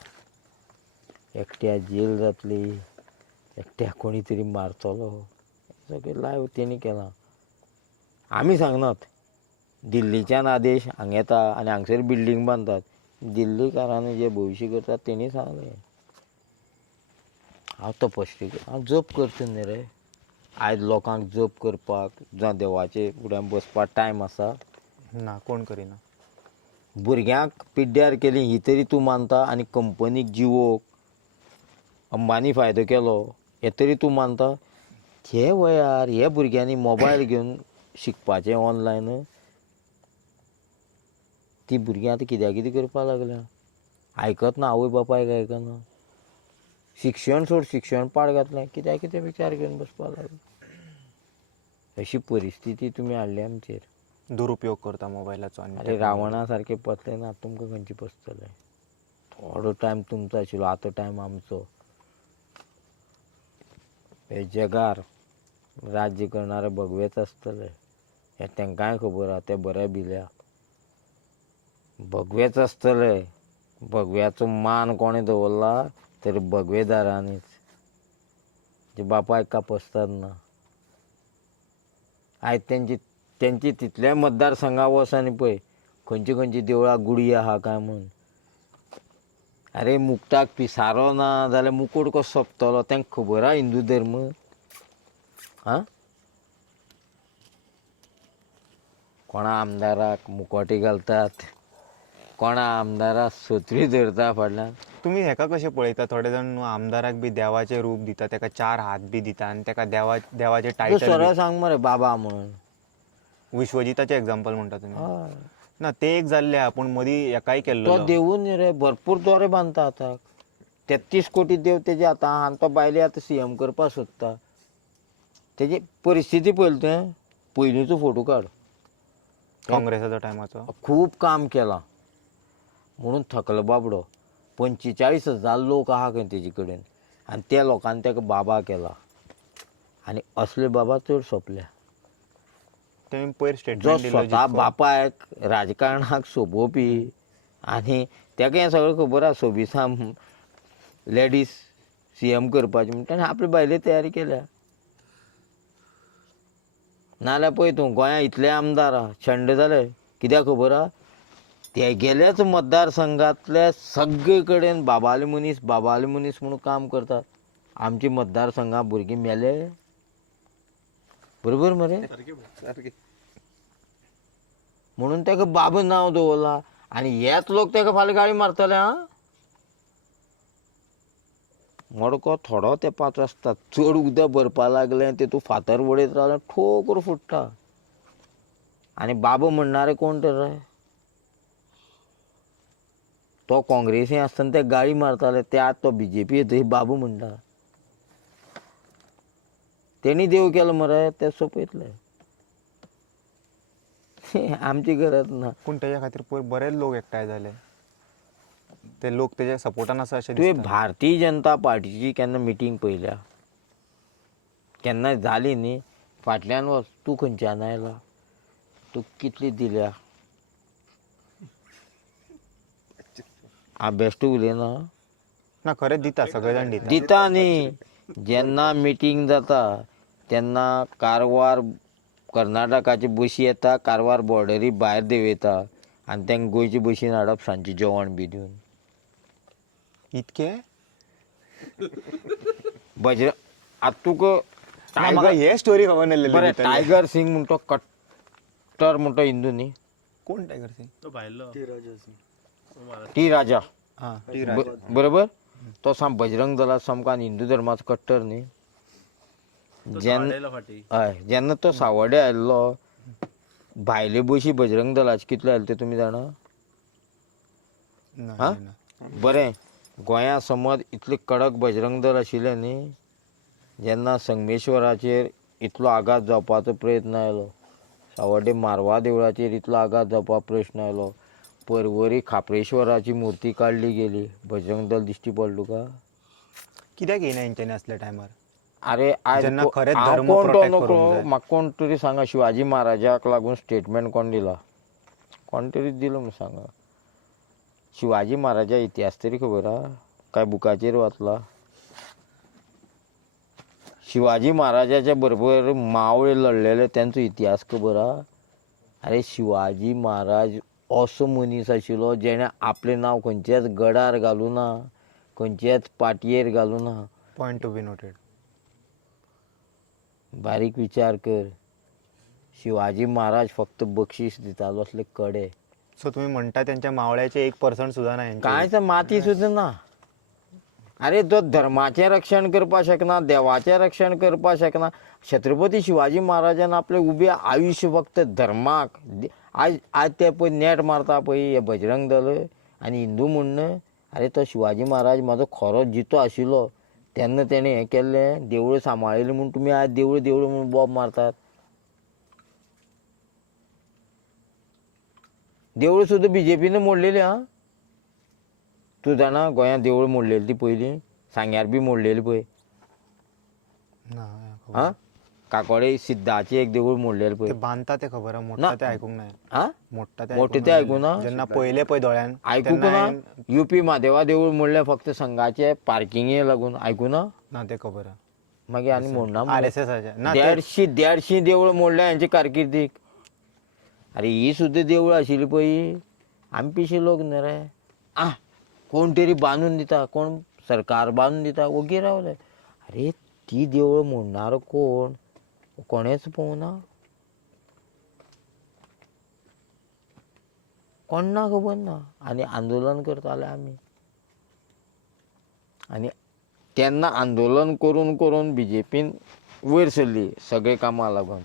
एकट्या जेल जातली, एकट्या कोणी तरी मारतलो, सगळें लायव्ह तेणी केलां. आमी सांगनात. दिल्लीच्यान आदेश हांगा येता आनी हांगसर बिल्डींग बांदतात. दिल्लीकारांनी जे भविश्य करतात तेणी सांगलें. हांव तपश्टी हांव जप करता न्ही रे. आयज लोकांक जप करपाक जावं देवाचे फुड्यान बसपाक टायम आसा? ना, कोण करिना. भुरग्यांक पिड्ड्यार केली ही तरी तूं मानता आनी कंपनीक जिवोक अंबानी फायदो केलो हे तरी तूं मानता. हे वयार हे भुरग्यांनी मोबायल घेवन शिकपाचें ऑनलायन ती भुरगीं आतां कित्याक कितें करपा लागल्या आयकत ना आवय बापायक आयकना शिक्षण सोड शिक्षण पाड घातलें कित्याक कितें विचार घेवन बसपा लागले अशी परिस्थिती तुमी हाडली आमचेर दुरुपयोग करता मोबायलाचो आनी अरे रावणा सारकें पतलें ना तुमकां खंयची पसतलें थोडो टायम तुमचो आशिल्लो आतां टायम आमचो हे जगार राज्य करणारे भगवेच आसतले हे तांकांय खबर आहा ते बरे भिल्या भगवेच आसतले भगव्याचो मान कोणें दवरला तर भगवेदारांनीच जे बापायक कापसतात ना आयज तेंची तितले मतदारसंघा वच आनी पळय खंयची खंयची देवळां गुडी आहा काय म्हूण अरे मुक्ताक पिसारो ना जाल्यार मुकूट कसो सोंपतलो तांकां खबर आहा हिंदू धर्म आं कोणा आमदाराक मुकोटी घालतात कोणा आमदाराक सोत्री धरता फाटल्यान तुमी हेका कशें पळयता थोडे जाण आमदाराक बी देवाचें रूप दिता तेका 4 हात बी दिता आनी तेका देवाचें तूं टायटल सरळ सांग मरे बाबा म्हणून विश्वजिताचें एग्जाम्पल म्हणटा तुमी हय ना ते एक जाल्ले आहा पूण मदीं एकाय तो केल्लो देवून न्ही रे भरपूर दोरे बांदता आतां 33 कोटी देव तेजे आतां आनी तो बायले आतां CM करपा सोदता तेजी परिस्थिती पळयली तुवें पयलींचो फोटो काड काँग्रेसाच्या टायमाचो खूब काम केलां म्हणून थकलो बाबडो 45,000 लोक आहा खंय तेजे कडेन आनी त्या लोकांनी ताका बाबा केला आनी असले बाबा चड सोंपल्या तेमी पयर जो स्टेटमेंट दिल्लो स्वता बापायक राजकारणाक सोबोवपी आनी ताका हें सगळें खबर आहा सोबिसां लेडीज CM करपाची म्हण ताणें आपले बायले तयारी केल्या नाल्यार पळय तूं गोंया इतले आमदार आहा छंड जाले कित्याक खबर आहा ते गेल्याच मतदारसंघातले सगळे कडेन बाबाले मनीस म्हणून काम करतात आमचे मतदारसंघा भुरगीं मेले बरोबर मरे म्हणून ताका बाबा नांव दवरला आनी हेच लोक ताका फाल्यां गाळी मारतले आं मडको थोडो तेंपाचो आसता चड उदक भरपा लागलें तेतूं फातर वडयत रावल्यार ठो करून फुट्टा आनी बाबा म्हणणारे कोण तर रे तो काँग्रेसी आसतना ते गाळी मारताले ते आतां तो BJP थंय बाबू म्हणटा तेणी देव केलो मरे ते सोपयतले आमची गरज ना पूण तेज्या खातीर पयर बरेच लोक एकठांय जाले ते लोक तेज्या सपोर्टान आसा अशें तुवें दिसता भारतीय जनता पार्टीची केन्ना मिटींग पळयल्या केन्ना जाली न्ही फाटल्यान वच तूं खंयच्यान आयला तूं कितली दिल्या हांव बेश्टो उलयना ना खरेंच दिता सगळे जाण दिता दिता न्ही जेन्ना मिटींग जाता तेन्ना कारवार कर्नाटकाची बशी येता कारवार बॉर्डरी भायर देंवयता आनी तांकां गोंयचे बशीन हाडप सांजचे जेवण बी दिवन इतके बजरंग आतां तुका ना, म्हाका हे स्टोरी खबर नासलेली बरें भितरली. टायगर सिंग म्हणून तो कट्टर म्हणून तो हिंदू न्ही कोण टायगर सिंग टी राजा हा बरोबर तो साम बजरंग दलात सामको आनी हिंदू धर्माचो कट्टर न्ही जेन्ना तो सावड्डे आयल्लो भायले बशी बजरंग दलाचे कितले आयले ते तुमी जाणा ना, हा? ना. बरें गोंया समज इतले कडक बजरंग दल आशिल्ले न्ही जेन्ना संगमेश्वराचेर इतलो आघात जावपाचो प्रयत्न आयलो सावड्डे मारवा देवळाचेर इतलो आघात जावपाचो प्रश्न आयलो परवरी खापरेश्वराची मूर्ती काडली गेली बजरंग दल दिश्टी पडलो तुका कित्याक येयना हेंच्यांनी असल्या टायमार अरे आयज जेन्ना को- खरेंच हांव धर्म कोण तो protect नको करूंक जाय. म्हाका कोण तरी सांगा शिवाजी महाराजाक लागून स्टेटमेंट कोण दिला कोण तरी दिलो म्हूण सांगा शिवाजी महाराजा इतिहास तरी खबर आहा काय बुकाचेर वाचला शिवाजी महाराजाच्या बरोबर मावळे लढलेले त्यांचो इतिहास खबर आहा अरे शिवाजी महाराज असो मनीस आशिल्लो जेणे आपलें नांव खंयच्याच गडार घालूं ना खंयच्याच पाटयेर घालूं ना पॉयंट टू बी नोटेड बारीक विचार कर शिवाजी महाराज फक्त बक्षीस दितालो असले कडे सो तुम्ही म्हणता त्यांच्या मावळ्याचे 1% सुद्धा नाही यांचे. कांयच माती सुद्दां ना अरे तो धर्माचें रक्षण करपा शकना, देवाचें रक्षण करपा शकना. छत्रपती शिवाजी महाराजान आपलें उबें आयुश्य फक्त धर्माक आज ते पळय नेट मारता पळय हे बजरंग दल आनी हिंदू म्हणून. अरे तो शिवाजी महाराज म्हाजो खरो जितो आशिल्लो तेन्ना तेणें हें केल्लें, देवळां सांबाळिल्लीं म्हूण तुमी आज देवळां देवळां म्हूण बोब मारतात. देवळां सुद्दां BJPन मोडलेलीं आं. तूं जाणा गोंयांत देवळां मोडलेलीं ती पयलीं, सांग्यार बी मोडलेलीं पळय आं. काकोडे सिद्धाचें एक देवूळ मोडलेलें पळय. ते बांदता ते खबर आहा, मोडटा ते आयकूंक ना. आं मोडटा ते आयकूं ना. जेन्ना पयले पळय दोळ्यान आयकूंक ना. UP म्हादेवा देवूळ मोडलें फक्त संघाचे पार्किंगे लागून. आयकूं ना. ना ते खबर आहा. मागीर आनी मोडना. RSSाचे ना 150 देवूळ मोडल्या हेंचे कारकिर्दीक. अरे ही सुद्दां देवळां आशिल्लीं पळय, आमी पिशे लोक न्ही रे. आं कोण तरी बांदून दिता, कोण सरकार बांदून दिता, ओगी रावले. अरे ती देवळां मोडणारो कोण कोणेच पळोवना. कोणा खबर ना. आनी आंदोलन करताले आमी. आनी तेन्ना आंदोलन करून करून BJPन वयर सरली सगळे कामां लागून.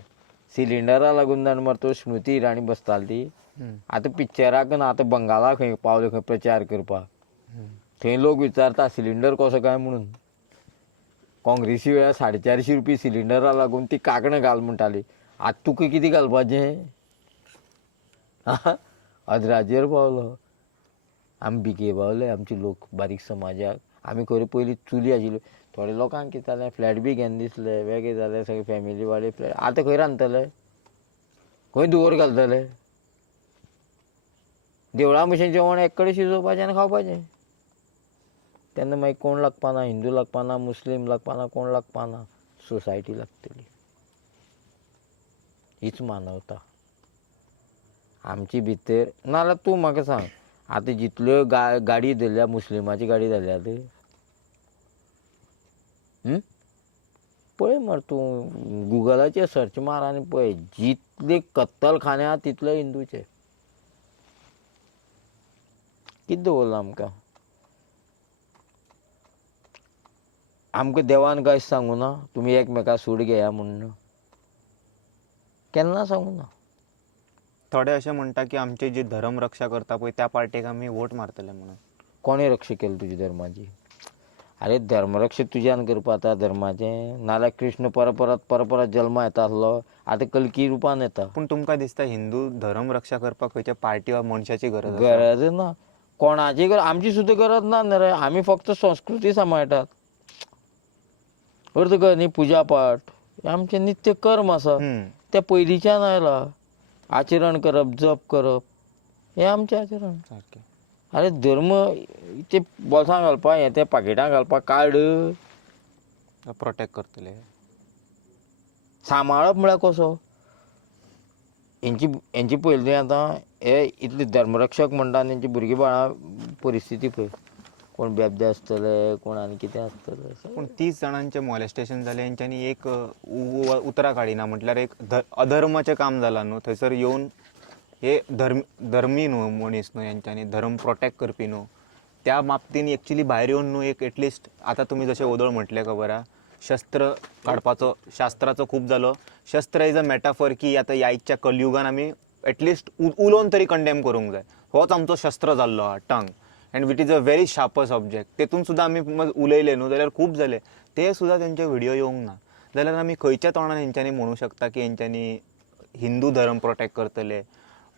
सिलिंडरा लागून जाण मरे तो स्मृती इराणी बसताली ती. आतां पिक्चराक ना, आतां बंगाला खंय पावले खंय प्रचार करपाक. थंय लोक विचारता सिलिंडर कसो काय म्हणून. काँग्रेसी वेळार 450 रुपया सिलिंडरा लागून ती कांकणां घाल म्हणटाली. आतां तुका कितें घालपाचें. अदराचेर पावलो. आमी भिके पावले आमचे लोक बारीक समाजाक. आमी खरें पयलीं चुली आशिल्ल्यो. थोड्या लोकांक कितें जालें फ्लॅट बी घेवन दिसले, वेगळे जाले सगळे फॅमिली वाले फ्लॅट. आतां खंय रांदतले, खंय दुवर घालतले. देवळा भशेन जेवण एक कडेन शिजोवपाचें आनी खावपाचें. तेन्ना मागीर कोण लागपाना, हिंदू लागपाना, मुस्लीम लागपाना, कोण लागपाना, सोसायटी लागतली. हीच मानवता आमची भितर. नाल्यार तूं म्हाका सांग, आतां जितल्यो गाडी धरल्या मुस्लिमाची गाडी धरल्यात पळय मरे तूं गुगलाचेर सर्च मार आनी पळय जितले कत्तलखाने आहा तितले हिंदूचे. कितें दवरलां आमकां. आमकां देवान कांयच सांगूं ना तुमी एकमेका सूड घेया म्हणून. केन्ना सांगूं ना. थोडे अशें म्हणटा की आमचे जे धर्म रक्षा करता पळय त्या पार्टेक आमी वोट मारतले म्हणून. कोणें रक्षा केली तुजी धर्माची. अरे धर्मरक्षा तुज्यान करपा जाता धर्माचें. नाल्यार कृष्ण परपरत जल्मा येता आसलो, आतां कल्की रुपान येता. पूण तुमकां दिसता हिंदू धर्म रक्षा करपाक खंयच्या पार्टी वा मनशाची गरज आसा? गरज ना. कोणाची गरज आमची सुद्दां गरज ना न्ही रे. आमी फक्त संस्कृती सांबाळटात. अर्थ कर न्ही पुजा पाठ हे आमचे नित्य कर्म आसा. ते पयलींच्यान आयला. आचरण करप, जप करप हें आमचें आचरण. सारकें. अरे धर्म ते बोल्सां घालपा हें ते पाकिटां घालपा कार्ड प्रोटेक्ट करतले. सांबाळप म्हळ्यार कसो. हेंची पयलीं आतां हे इतले धर्मरक्षक म्हणटा आनी हेंची भुरगीं बाळां परिस्थिती पळय. कोण बेबदे आसतले, कोण आनी कितें आसतलें. पूण 30 जाणांचें मॉलेस्टेशन जालें हेंच्यांनी एक उतरां काडिना. म्हटल्यार एक अधर्माचें काम जालां न्हू. थंयसर येवन हे धर्मी न्हू मनीस न्हू, हेंच्यांनी धर्म प्रोटेक्ट करपी न्हू. त्या बाबतीन एक्चुली भायर येवन न्हू एक एटलिस्ट आतां तुमी जशें वदळ म्हटलें खबर आहा, शस्त्र काडपाचो शास्त्राचो खूब जालो. शस्त्र इज अ मेटाफॉर की आतां ह्या कलयुगान आमी एटलिस्ट उलोवन तरी कंडेम करूंक जाय. होच आमचो शस्त्र जाल्लो आहा, tongue. And it is a very sharpest object. तेतून सुद्दां आमी उलयले न्हू जाल्यार खूब जाले. ते सुद्दां तेंचे व्हिडियो येवंक ना. जाल्यार आमी खंयच्या तोंडान हेंच्यांनी म्हणूं शकता की हेंच्यांनी हिंदू धर्म प्रोटेक्ट करतले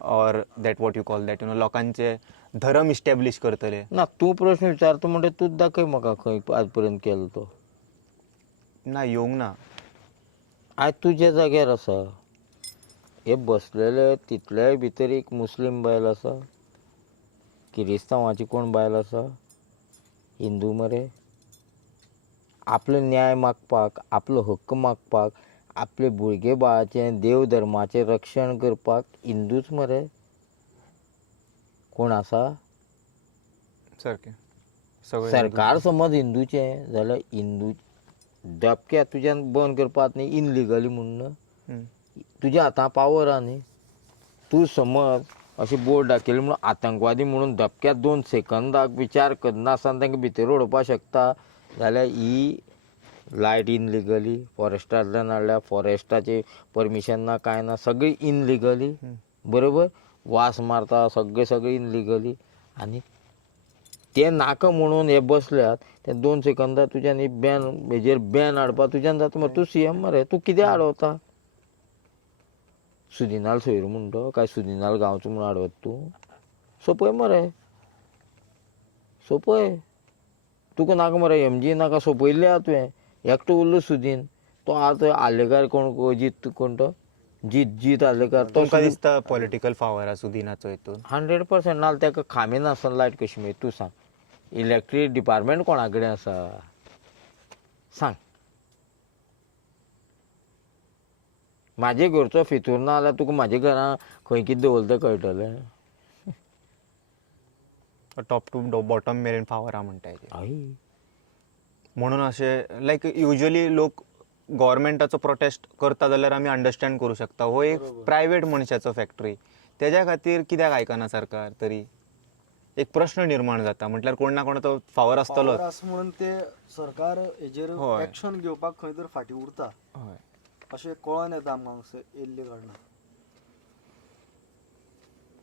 or that what you call that लोकांचे धर्म इस्टॅब्लीश करतले. ना तूं प्रश्न विचारता म्हणटा तूं दाखय म्हाका खंय आज पर्यंत केलो तो. ना येवंक ना. आज तुज्या जाग्यार आसा हे बसलेले तितल्याय भितर एक मुस्लीम बायल आसा, किरिस्तांवाची कोण बायल आसा, हिंदू मरे. आपलो न्याय मागपाक, आपलो हक्क मागपाक, आपले भुरगे बाळाचें देव धर्माचें रक्षण करपाक हिंदूच मरे. कोण आसा. सारकें. सगळें सरकार समज हिंदूचें जाल्यार हिंदू धपक्या तुज्यान बंद करपाक न्ही इनलिगली म्हणून तुज्या हातां पावर आहा न्ही. तूं समज अशें बोर्ड दाखयलें म्हणून आतंकवादी म्हणून धपक्यात 2 सेकंदाक विचार करनासतना तांकां भितर उडोवपाक शकता जाल्यार ही लायट इनलिगली फॉरेस्टांतल्यान हाडल्या, फॉरेस्टाचें परमिशन ना कांय ना, सगळी इनलिगली. बरोबर, वास मारता सगळें इनलिगली. आनी ते नाका म्हणून हे बसल्यात ते 2 सेकंदां तुज्यान ही हेजेर बॅन हाडपा तुज्यान जाता मरे. तूं सीएम मरे, तूं कितें हाडवता? सुदिनाल सोयर म्हणटो काय सुदिनाल गांवचो म्हणून हाडवत तूं? सोपय मरे, सोपय. तुका नाका मरे MG नाका, सोपयल्लें आहा तुवें. एकटो उरलो सुदीन, तो आतां आलेकार कोण अजीत कोण तो जीत आलेकार तो तुमकां दिसता पॉलिटिकल पावर आहा सुदिनाचो हितून? 100% नाल ताका खामे नासतना लायट कशी मेळटा तूं सांग. इलेक्ट्रीक डिपार्टमेंट कोणा कडेन आसा सांग. म्हाजे घरचो फितूर ना जाल्यार तुका म्हाजे घरां खंय कितें दवरता कळटलें. टॉप टू बॉटम मेरेन पावर आहा म्हणटा हेजेर. हय, म्हणून अशें लायक युजली लोक गव्हर्मेंटाचो प्रोटेस्ट करता जाल्यार आमी अंडरस्टँड करूं शकता. हो एक प्रायवेट मनशाचो फॅक्टरी, तेज्या खातीर कित्याक आयकना सरकार तरी? एक प्रश्न निर्माण जाता. म्हटल्यार कोण ना कोणाचो फावर आसतलोच. असं म्हणून ते सरकार हेजेर हय. एक्शन घेवपाक खंय तर फाटीं उरता हय. अशें कळोन येता आमकां येयल्ले कारणान.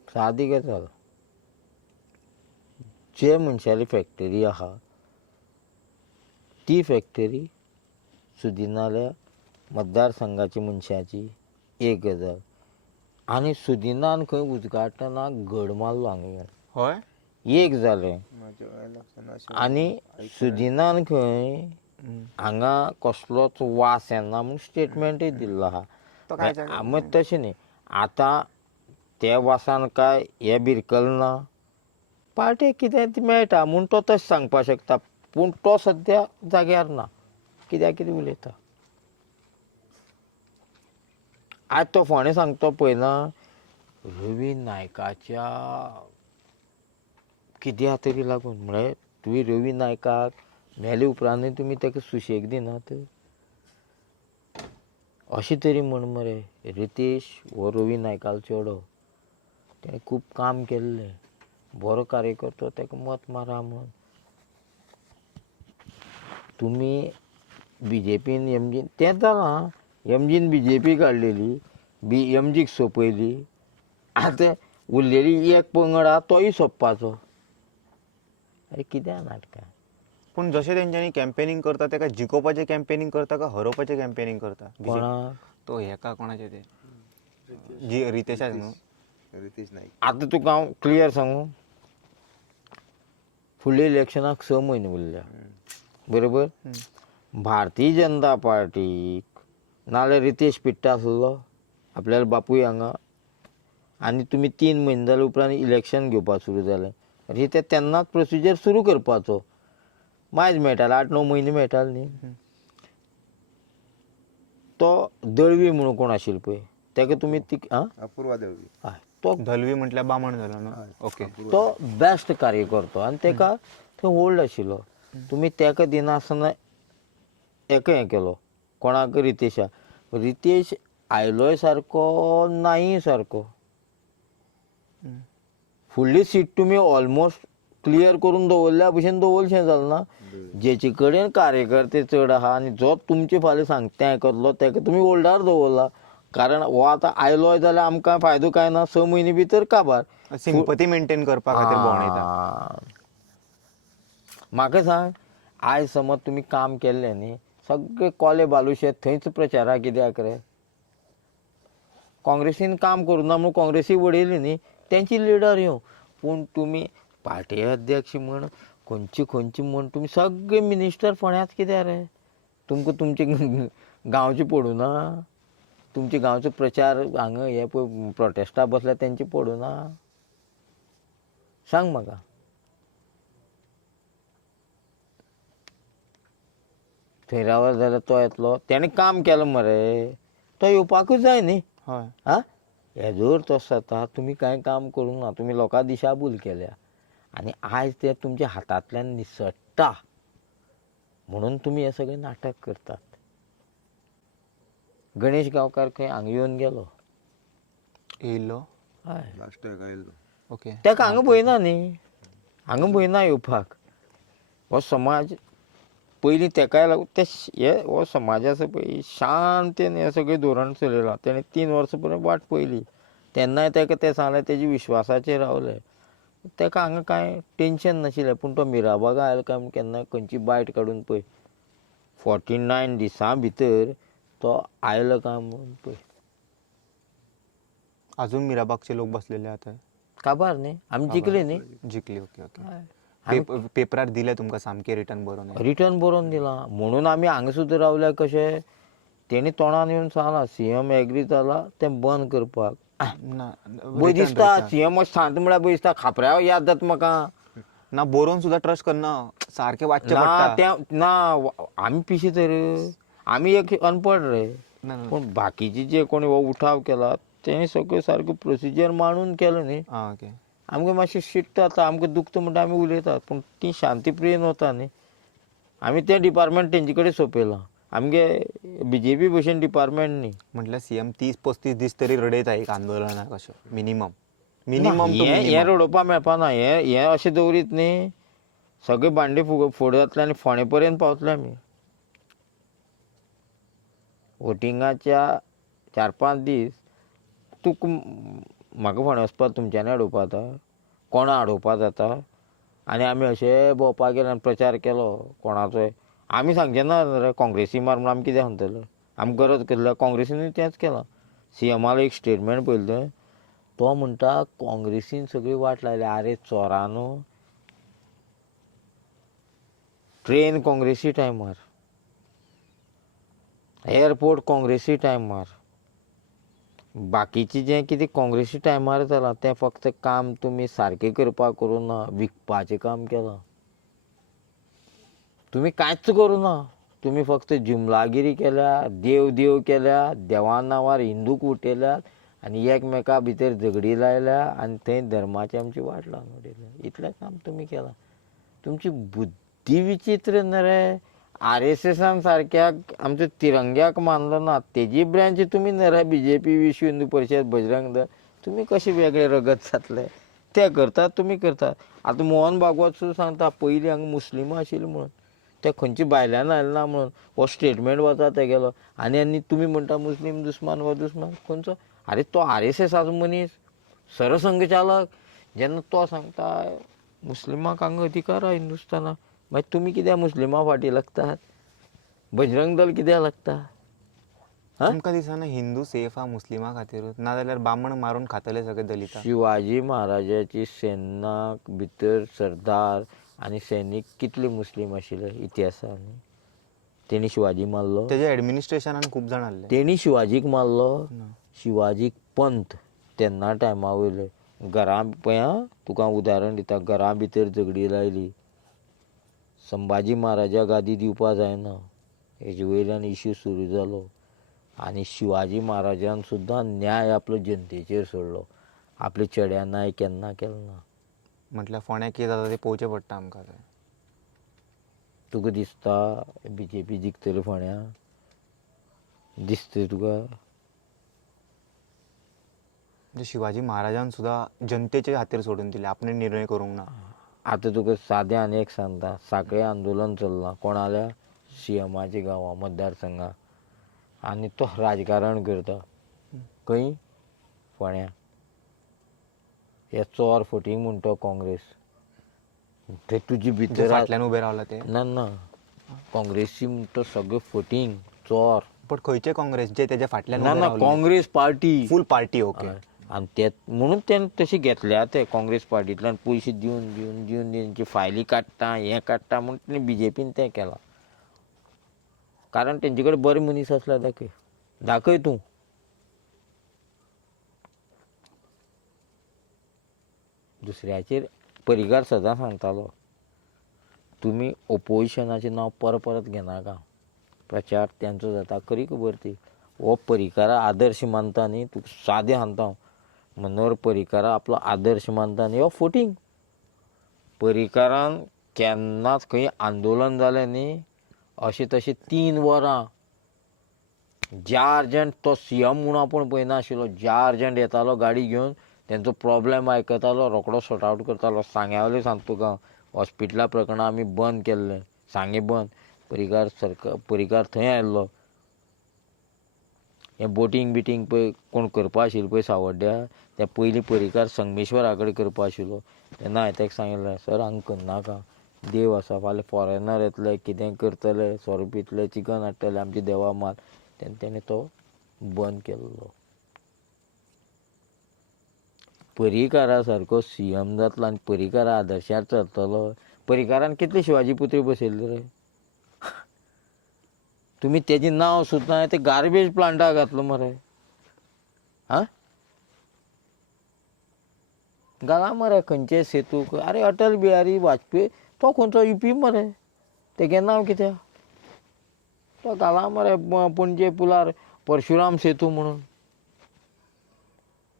सादी गजाल. जे मनशाली फॅक्टरी आहा ती फॅक्टरी सुदिनाल्या मतदारसंघाची मनशाची एक गजाल. आनी सुदिनान खंय उजगाटनाक घड मारलो हांगा हय. एक जालें. आनी सुदिनान खंय हांगा कसलोच वास येना म्हूण स्टेटमेंटूय दिल्लो आहा. मग तशें न्ही, आतां त्या वासान काय हे भिरकल ना. पार्टेक कितें मेळटा म्हूण तो तशें सांगपाक शकता, पूण तो सद्या जाग्यार ना. कित्याक कितें उलयता? आज तो फोंडे सांगतो पळयना, रवी नायकाच्या कित्याक तरी लागून. म्हळ्यार तुवें रवी नायकाक मेले उपरांतूय तुमी ताका सुशेग दिनात. अशें तरी म्हण मरे. रितेश हो रवी नायकालो चेडो, ताणें खूब काम केल्लें, बरो कार्यकर्तो, ताका मत मारा म्हण. तुमी BJPन MGन तेंच जालां. MGन BJP काडलेली, MGक सोंपयली. आतां उरलेली एक पंगड आहा तोय सोंपपाचो. अरे कित्याक नाटकां? पूण जशें तेंच्यांनी कॅम्पेनींग करता तेका जिखोवपाचें कॅम्पेनींग करता काय हरोवपाचें कॅम्पेनींग करता? कोणाक? तो हेका कोणाचें तें रितेशाक न्हू. आतां तुका हांव क्लियर सांगू, फुडल्या इलेक्शनाक 6 म्हयने उरल्या. बरोबर. भारतीय जनता पार्टीक नाल्यार रितेश पिट्टा आसलो आपल्यालो बापूय हांगा, आनी तुमी 3 म्हयने जाले उपरांत इलेक्शन घेवपाक सुरू जालें. ते तेन्नाच प्रोसिजर सुरू करपाचो. मायज मेळटालें, 8-9 म्हयने मेळटाले न्ही. तो दळवी म्हणून कोण आशिल्लो पळय, ताका तुमी अपूर्वा दळवी. हय, तो धलवी म्हटल्यार बामण जालो न्हू. ओके. तो बेस्ट कार्यकर्तो आनी ताका थंय होल्ड आशिल्लो. तुमी ताका दिनासतना हेका हें केलो, कोणाक? रितेशाक. रितेश आयलोय सारको नाय सारको. फुडली सीट तुमी ऑलमोस्ट क्लियर करून दवरल्या भशेन दवरचें जालें ना. जेचे कडेन कार्यकर्ते चड आहा आनी जो तुमचे फाल्यां सांगता तें आयकतलो ताका तुमी होल्डार दवरला. कारण हो आतां आयलोय जाल्यार आमकां फायदो कांय ना. 6 म्हयने भितर काबार. सिंपती मेंटेन करपा खातीर भोंवडयता. म्हाका सांग, आयज समज तुमी काम केल्लें न्ही, सगळे कोले बालुशे थंयच प्रचाराक कित्याक रे? काँग्रेसीन काम करूना म्हणून काँग्रेसी वडयली न्ही, तेंची लिडर येवं. पूण तुमी पार्टी अध्यक्ष म्हण खंयची म्हण तुमी सगळे मिनिस्टर फोण्याच कित्याक रे? तुमकां तुमचे गांवचे पडूना? तुमच्या गांवचो प्रचार हांगा हे पळय प्रोटेस्टा बसल्या तेंचे पडूना? सांग म्हाका. थंय रावत जाल्यार तो येतलो. तेणें काम केलें मरे, तो येवपाकूच जाय न्ही. हय. आं, हेजोर तसो जाता. तुमी कांय काम करूंक ना, तुमी लोकां दिशाभूल केल्या आनी आयज ते तुमच्या हातांतल्यान निसट्टा म्हणून तुमी हें सगळें नाटक करतात. गणेश गांवकार खंय हांगा येवन गेलो. येयल्लो. हय ओके तेका हांगा भंय ना न्ही, हांगा भंय ना येवपाक. हो समाज पयलीं तेकाय लागून हे हो समाज आसा पळय शांतीन हें सगळें धोरण चलयलां. तेणें 3 वर्सां पर्यंत वाट पयली, तेन्नाय तेका तें सांगलें, तेजे विश्वासाचेर रावले. तेका हांगा कांय टेन्शन नाशिल्लें. पूण तो मिराबागा आयलो काय म्हूण केन्ना खंयची बायट काडून पळय 49 दिसां भितर तो आयलो काय म्हूण पळय. अजून मिराबागचे लोक बसलेले आता काबार न्ही, आमी जिखली न्ही. जिंकली. Okay okay. आमी पेपरार दिले तुमकां सामके रिटर्न बरोवन रिटर्न बरोवन दिलां म्हणून आमी हांगा सुद्दां रावल्या. कशें तेणी तोंडान येवन सांगलां CM एग्री जाला तें बंद करपाक. ना भंय दिसता CM अशें सांगता म्हळ्यार भंय दिसता. खापऱ्या याद जाता म्हाका. ना बरोवन सुद्दां ट्रस्ट करना, सारकें वाचचें ना पडटा. तें ना आमी पिशे तर आमी एक अनपड रे. ना ना पूण बाकीचे जे कोणी हो उठाव केला तेणी सगळें सारको प्रोसिजर मांडून केलो न्ही. आं ओके. आमकां मातशें शिट्ट जाता, आमकां दुखता म्हणटा आमी उलयतात. पूण ती शांतीप्रियेन वता न्ही. आमी तें डिपार्टमेंट तेंचे कडेन सोंपयलां. आमगे BJP भशेन डिपार्टमेंट न्ही. म्हटल्यार CM 30-35 दीस तरी रडयता एक आंदोलनाक अशें मिनिमम हें रडोवपाक मेळपाना. हें अशें दवरीत न्ही सगळे भांडे फोड जातले आनी फोंडे पर्यंत पावतले आमी. वोटिंगाच्या 4-5 दीस म्हाका फोंडे वचपाक तुमच्यांनी हाडोवपा जाता, कोणा हाडोवपा जाता आनी आमी अशे भोंवपाक गेले आनी प्रचार केलो कोणाचोय. आमी सांगचें ना रे काँग्रेसी मार म्हूण आमी कितें सांगतले. आमी गरज केल्ल्या काँग्रेसीनूय तेंच केलां. CMालो एक स्टेटमेंट पयलें तुवें. तो म्हणटा काँग्रेसीन सगळी वाट लायली. आरे चोरानो, ट्रेन काँग्रेसी टायमार, एअरपोर्ट काँग्रेसी टायमार, बाकीचें जें कितें काँग्रेसी टायमार जालां तें फक्त काम तुमी सारकें करपाक करूं ना, विकपाचें काम केलां. तुमी कांयच करूं ना. तुमी फक्त जुमलागिरी केल्या, देव केल्या, देवा नांवार हिंदूक उटयल्यात आनी एकमेका भितर झगडी लायल्या आनी थंय धर्माची आमची वाट लावन उडयल्या. इतलें काम तुमी केलां. तुमची बुद्धी विचित्र न्ही रे. RSSan सारक्याक आमच्या तिरंग्याक मानलो ना, तेजी ब्रँच तुमी न्ही रे. BJP, विश्व हिंदू परिशद, बजरंग दळ, तुमी कशे वेगळे रगत जातले. ते करतात तुमी करतात. आतां मोहन भागवत सुद्दां सांगता पयलीं हांगा मुस्लिमां आशिल्लीं म्हणून, ते खंयची भायल्यान आयले ना म्हणून. हो स्टेटमेंट वता तेगेलो. आनी तुमी म्हणटा मुस्लीम दुस्मान हो दुस्मान खंयचो. आरे तो RSSाचो मनीस, सरसंघचालक. जेन्ना तो सांगता मुस्लिमांक हांगा अधिकार आहा हिंदुस्तानाक, मागीर तुमी कित्याक मुस्लिमां फाटीं लागतात. बजरंग दल कित्याक लागता. तुमकां दिसना हिंदू सेफ आहा मुस्लिमां खातीरूच, नाजाल्यार बामण मारून खातले सगळे दलितां. शिवाजी महाराजाची सेनाक भितर सरदार आनी सैनीक कितले मुस्लीम आशिल्ले इतिहासान. तेणी शिवाजी मारलो. तेजे एडमिनिस्ट्रेशनान खूब जाण आसले. तेणी शिवाजीक मारलो. शिवाजीक पंत तेन्ना टायमा वयले घरां पळय आं, तुका उदाहरण दिता. घरा भितर झगडी लायली, संभाजी महाराजा गादी दिवपा जायना, हेजे वयल्यान इश्यू सुरू जालो. आनी शिवाजी महाराजान सुद्दां न्याय आपलो जनतेचेर सोडलो. आपल्या चेड्या नाय केन्ना केलो ना. म्हटल्यार फोंड्या कितें जाता तें पळोवचें पडटा आमकां. तुका दिसता BJP जिखतली फोंड्या? दिसता तुका? म्हणजे शिवाजी महाराजान सुद्दां जनतेच्या हातीर सोडून दिले, आपणे निर्णय करूंक ना. आतां तुका सादें आनी एक सांगता. सांखळे आंदोलन चल्लां कोणाल्या CMाच्या गांवां मतदारसंघां, आनी तो राजकारण करता खंय फोंड्या. हे चोर फटींग म्हणटा काँग्रेस. ते तुजी भितर फाटल्यान उबे रावला ते. ना काँग्रेसी म्हणटा सगळे फटींग चोर. पण खंयचे काँग्रेस जे तेच्या फाटल्यान ना Congress party full party. Okay. आनी ते म्हणून तें तशी घेतल्या ते काँग्रेस पार्टींतल्यान पयशे दिवन तेंची फायली काडटा, हें काडटा म्हणून तेणी BJPन तें केलां. कारण तेंचे कडेन बरे मनीस आसल्या दाखय तूं. दुसऱ्याचेर परिकार सदां सांगतालो, तुमी ओपोजिशनाचें नांव परत घेनाका. प्रचार तेंचो जाता खरी खबर ती. हो परिकारा आदर्श मानता न्ही. तुका सादें सांगता, मनोहर परिकारा आपलो आदर्श मानता न्ही, हो फटींग. परिकारान केन्नाच खंय आंदोलन जालें न्ही, अशें तशें 3 वरां ज्या अर्जंट तो CM म्हणून आपूण पळयनाशिल्लो, ज्या अर्जंट येतालो गाडी घेवन त्यांचो प्रॉब्लेम आयकतालो, रोकडो सॉर्ट आवट करतालो. सांग्यावले सांगतो तुका, हॉस्पिटला प्रकरणां आमी बंद केल्ले, सांगे बंद. परिकार थंय आयल्लो. हें बोटींग बिटींग पळय कोण करपा आशिल्लो पळय सावड्ड्या, ते पयलीं परिकार संगमेश्वरा कडेन करपा आशिल्लो. तेन्ना हांवें ताका सांगिल्लें, सर हांगा करनाका, देव आसा, फाल्यां फॉरेनर येतले, कितें करतले, सोरो पितले, चिकन हाडटले, आमचे देवा माल. तेन्ना तेणें तो बंद केल्लो. परिकारा सारको CM जातलो आनी परिकारा आदर्शार चलतलो. परिकारान कितले शिवाजी पुतळे बसयल्ले रे. तुमी तेजें नांव सुद्दां ते गार्बेज प्लांटाक घातलो मरे. आं घाला मरे खंयचे सेतूक. अरे अटल बिहारी वाजपेयी तो खंयचो UP मरे, तेगे नांव कित्याक तो घाला मरे. पणजे पुलार परशुराम सेतू म्हणून.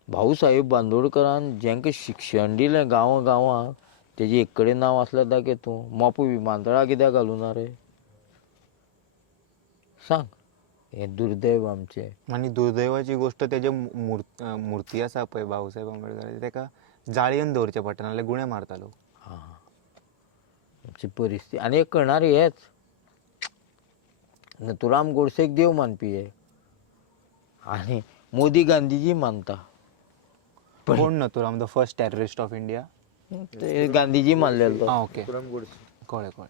भाऊ साहेब बांदोडकरान जेंका शिक्षण दिलें गांवा गांवांक, तेजें एक कडेन नांव आसलें दाखय तूं. मोपा विमानतळा कित्याक घालूना रे सांग. हें दुर्दैव आमचें. आणि दुर्दैवाची गोष्ट तेजे मुर्ती आसा पळय बाबासाहेब आंबेडकराची, तेका जाळयेन दवरचें पडटा, नाल्यार गुणे मारता लोक. आमची परिस्थिती. आनी एक करणारे हेच नथुराम गोडसेक देव मानपी हे, आनी मोदी गांधीजी मानता. कोण Nathuram, the first terrorist of India? ते गांधीजी मानलेलो तो. ओके, कळ्ळें.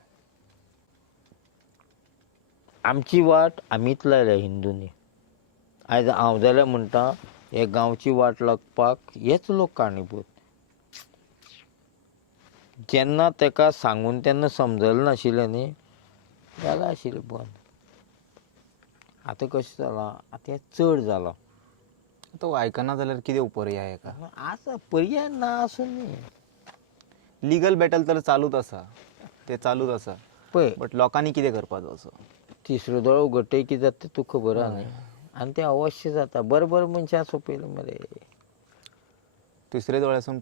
आमची वाट आमीच लायल्या हिंदूंनी. आयज हांव जाल्यार म्हणटा, हे गांवची वाट लागपाक हेच लोक कारणीभूत. जेन्ना ताका सांगून तेन्ना समजलें नाशिल्लें न्ही, जालें आशिल्लें बंद. आतां कशें जालां, आतां हें चड जालां. तो आयकना जाल्यार कितें पर्याय हेका? आसा पर्याय ना आसूं न्ही. लिगल बॅटल तर चालूच आसा, ते चालूच आसा. पळय बट लोकांनी कितें करपाचो असो? तिसरो दोळो उगडटकीर कितें जाता तें तुका खबर आहा न्ही. आनी तें अवश्य जाता. बरें मनशां सोंपयलें मरे. तिसरे दोळ्यासून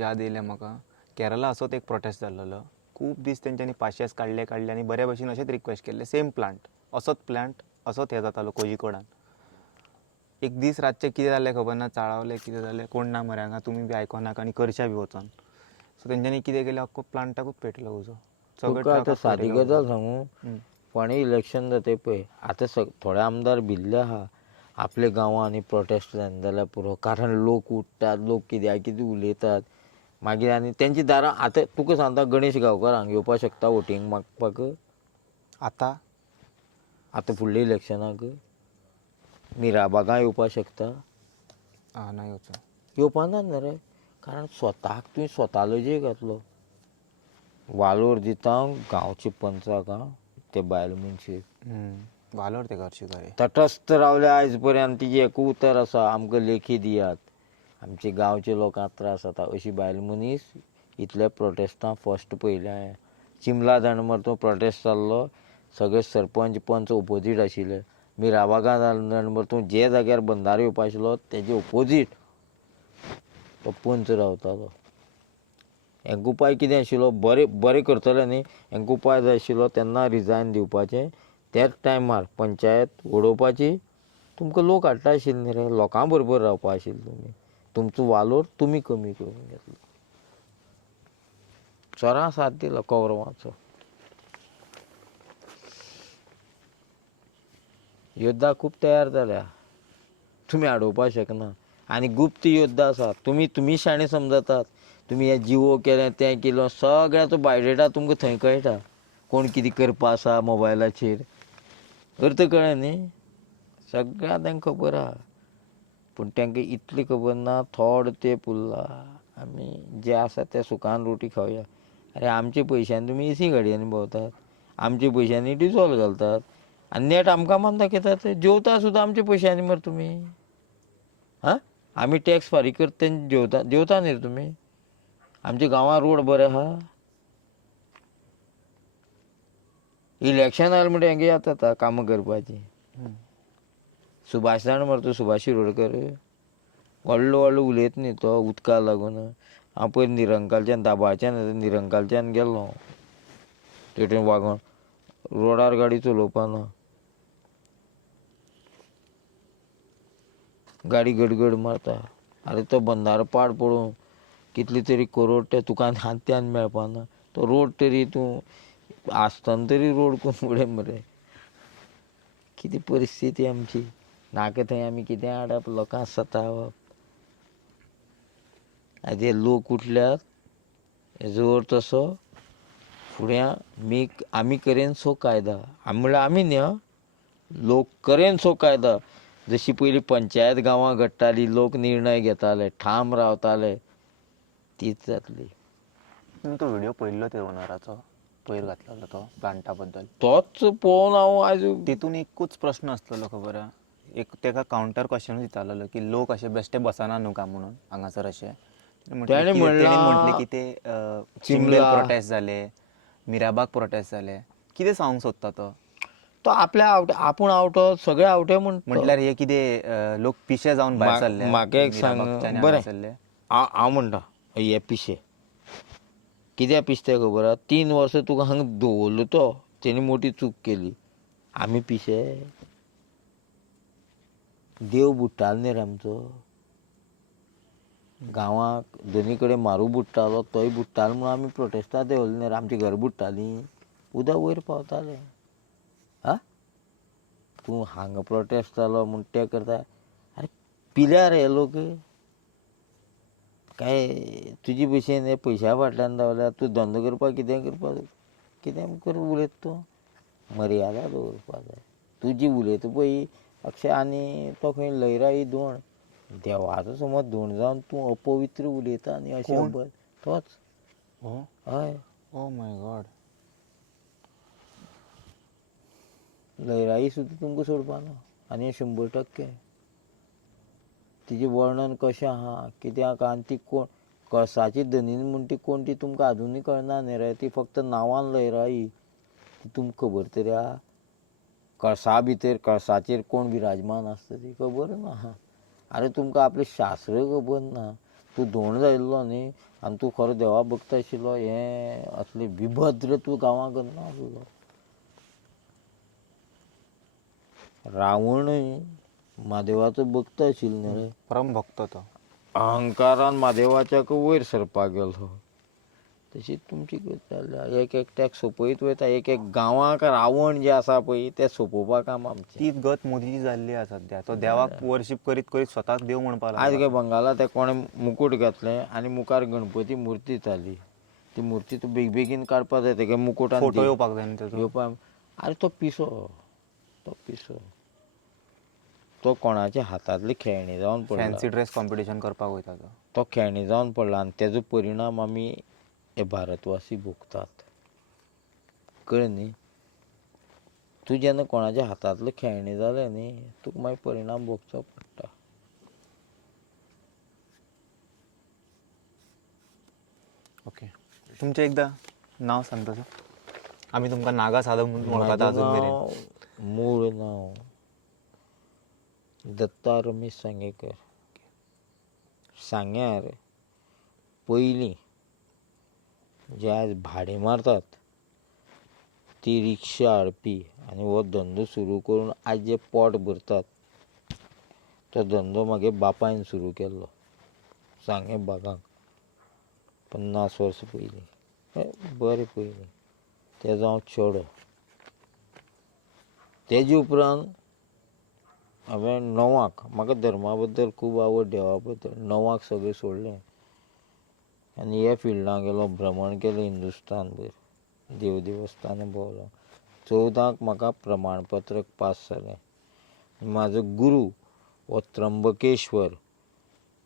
याद येयलें म्हाका, केरला असोच एक प्रोटेस्ट जाल्लो. खूब दीस तेंच्यांनी पाशेस काडले आनी बऱ्या भशेन अशेंच रिक्वेस्ट केल्ले, सेम प्लांट, असोच हें जातालो कोझिकोडान. एक दीस रातचें कितें जालें खबर ना, चाळावले कितें जालें, कोण ना मरे हांगा, तुमी बी आयकोनाका आनी करच्या बी वचोन. सो तेंच्यांनी कितें केलें, अख्खो प्लांटाकूच पेटलो उजो. तुका आतां सादी गजाल सांगू, फोंड्या इलेक्शन जाता पळय, आतां थोडे आमदार भिल्ले आहा. आपल्या गांवांनी प्रोटेस्ट जायना जाल्यार पुरो, कारण लोक उठतात, लोक कितें उलयतात. मागीर आनी तेंची दारां आतां तुका सांगता, गणेश गांवकार हांगा येवपाक शकता वोटींग मागपाक आतां फुडल्या इलेक्शनाक. मिराबागा येवपाक शकता. ना येवचो, येवपाना न्ही रे, कारण स्वताक तुवें स्वतालो जीव घातलो. वालोर दिता गांवचे पंचाक, ते बायल मनशेक. वालोर ते घरचे घरे. तटस्थ रावले आयज पर्यंत. तिजे एकूच उतर आसा, आमकां लेखी दियात. आमचे गांवचे लोकांक त्रास जाता. अशी बायल मनीस इतल्या प्रोटेस्टांक फस्ट पयल्या हांवें. चिमला दांडमर तो प्रोटेस्ट जाल्लो, सगळे सरपंच पंच ओपोजीट आशिल्ले. मिराबागा दांडमर तूं जे जाग्यार बंदारो येवपा आशिल्लो तेजे ओपोजीट तो पंच रावतालो. हेंका उपाय कितें आशिल्लो, बरें करतले न्ही, हेंका उपाय जाय आशिल्लो तेन्ना रिजायन दिवपाचें. त्याच टायमार पंचायत उडोवपाची. तुमकां लोक हाडटा आशिल्ले न्ही रे, लोकां बरोबर रावपा आशिल्ले तुमी. तुमचो वालोर तुमी कमी करून घेतलो. चोरां साथ दिलो कौरवाचो. योद्धा खूब तयार जाल्या, तुमी आडोवपाक शकना. आनी गुप्त योद्धा आसात. तुमी शाणे समजतात. तुमी हे जिवो केलें, तें केलो, सगळ्याचो बायोडेटा तुमकां थंय कळटा. कोण कितें करपा आसा मोबायलाचेर, अर्थ कळ्ळें न्ही. सगळ्यां तांकां खबर आहा. पूण तांकां इतली खबर ना, थोडो तेंप उरला, आमी जे आसा ते सुखान रोटी खावया. अरे आमच्या पयशांनी तुमी AC गाडयांनी भोंवतात, आमच्या पयशांनी डिझॉल घालतात, आनी नेट आमकां मान दाखयतात. जेवता सुद्दां आमच्या पयशांनी मरे तुमी. आमी टॅक्स फारीक करता तें जेवता न्ही रे तुमी. आमच्या गांवां रोड बरे आहा. इलेक्शन आयलें म्हणटा हेंगे याद जाता कामां करपाची. सुभाष जाण मरे तो सुभाष शिरोडकर, व्हडलो उलयता न्ही तो उदकाक लागून. हांव पयर निरंकालच्यान निरंकालच्यान गेल्लो तेवटेन वागोन, रोडार गाडी चलोवपाना, गाडी गडगड मारता. अरे तो बंधारो पाड पडून कितली तरी करोड ते तुका हात्यान मेळपाना. तो रोड तरी तूं आसतना तरी रोड करून उडय मरे. कितें परिस्थिती आमची. नाका थंय आमी कितें हाडप, लोकांक सतावप. आतां हे लोक उठल्यात, हेजो अर्थ असो फुडें आमी करेन सो कायदा. आमी म्हळ्यार आमी न्ही आं, लोक करेन सो कायदा. जशी पयलीं पंचायत गांवां घडटाली, लोक निर्णय घेताले, ठाम रावताले, तीच जातली. तुमी तो व्हिडिओ पळयल्लो ते ओनराचो पयर घातलेलो तो प्लांटा बद्दल? तोच पळोवन हांव आयज तितून एकूच प्रश्न आसलेलो खबर आहा, एक तेका कावंटर क्वेश्चन दितालो की लोक अशे बेश्टे बसना न्हू काय म्हणून हांगासर अशे. ताणें म्हणलां म्हटलें की ते चिमलेर प्रोटेस्ट जाले, मिराबाग प्रोटेस्ट जाले. कितें सांगूंक सोदता तो? तो आपल्या आपूण आवटो, सगळे आवटे म्हटल्यार हे कितें लोक पिशे जावन भायर सरले? म्हाका एक सांग बरें, हांव म्हणटा हे पिशे कित्याक पिशे खबर आहा? 3 वर्सां तुका हांगा दवरलो तो, तेणी मोठी चूक केली. आमी पिशे? देव बुडटालो न्ही रे आमचो. गांवांक दोनी कडेन मारू बुडटालो, तोय बुडटालो म्हणून आमी प्रोटेस्टाक देवले न्ही रे. आमची घरां बुडटालीं, उदक वयर पावतालें. हा तूं हांगा प्रोटेस्ट जालो म्हूण ते करता. अरे पिल्यार हे लोक काय तुजे भशेन हे पयशा फाटल्यान धांवल्यार तूं धंदो करपाक कितें कर उलयता तूं. मर्यादा दवरपा जाय. तूं जी उलयता पळय अक्षय आनी तो खंय लयराई धोंड, देवाचो समज धोंड जावन तूं अपवित्र उलयता आनी अशें तोच. हय. Oh my God. लयराई सुद्दां तुमकां सोडपाना आनी 100%. तिजें वर्णन कशें आहा, कित्याक आनी ती कोण कळसाची धनीन म्हूण ती कोण ती तुमकां आजुनूय कळना न्ही रे. ती फक्त नांवान लयराई. ती तुमकां खबर तरी आहा? कळसा भितर कळसाचेर कोण विराजमान आसता ती खबर ना. अरे तुमकां आपलें शास्त्र खबर ना. तूं धोंड जाल्लो न्ही आनी तूं खरो देवा भक्त आशिल्लो, हें असलें विभद्र तूं गांवां करना आसलो. रावणूय म्हादेवाचो भक्त आशिल्लो न्ही रे. परम भक्त तो. अहंकारान म्हादेवाच्या वयर सरपाक गेलो. तशीच तुमची गत जाल्या. एक एकट्याक सोंपयत वयता. एक गांवांक रावण जे आसा पळय ते सोंपोवपा काम आमचें. तीच गत मोदीची जाल्ली आसा सद्या. तो देवाक वर्शीप करीत करीत स्वताक देव म्हणपाक आयज काय बंगाला ते कोणें मुकूट घातलें आनी मुखार गणपती मुर्ती जाली. ती मुर्ती तूं बेगीन काडपाक जाय. तेगे मुकुटान फोटो येवपाक जाय न्ही तेजो. येवपाक. अरे तो पिसो, तो पिसो. तो कोणाच्या हातांतली खेळणी जावन पडला. फॅन्सी ड्रेस कॉम्पिटिशन करपाक वयता तो. तो खेळणी जावन पडला आनी तेजो परिणाम आमी हे भारतवासी भोगतात. कळ्ळें न्ही. तूं जेन्ना कोणाच्या हातांतलें खेळणी जालें न्ही तुका मागीर परिणाम भोगचो पडटा. ओके. तुमचें एकदां नांव सांगता सर. आमी तुमकां नागा साधक म्हणून वळखता अजून मेरेन. मूळ नांव दत्ता रमेश सांगेकर. सांग्यार पयलीं जे आयज भाडें मारतात ती रिक्षा हाडपी आनी हो धंदो सुरू करून आयज जे पोट भरतात तो धंदो म्हागे बापायन सुरू केल्लो सांगे बागांक 50 वर्सां पयलीं. बरें पयलीं. तेजो हांव चेडो. तेजे उपरांत हांवें 9क म्हाका धर्मा बद्दल खूब आवड, देवा बद्दल. 9क सगळें सोडलें आनी हे फिल्डांत गेलो. भ्रमण केलें हिंदुस्तान भर. देव देवस्थानां भोंवलो. 14क म्हाका प्रमाणपत्र पास जालें. म्हाजो गुरू हो त्र्यंबकेश्वर,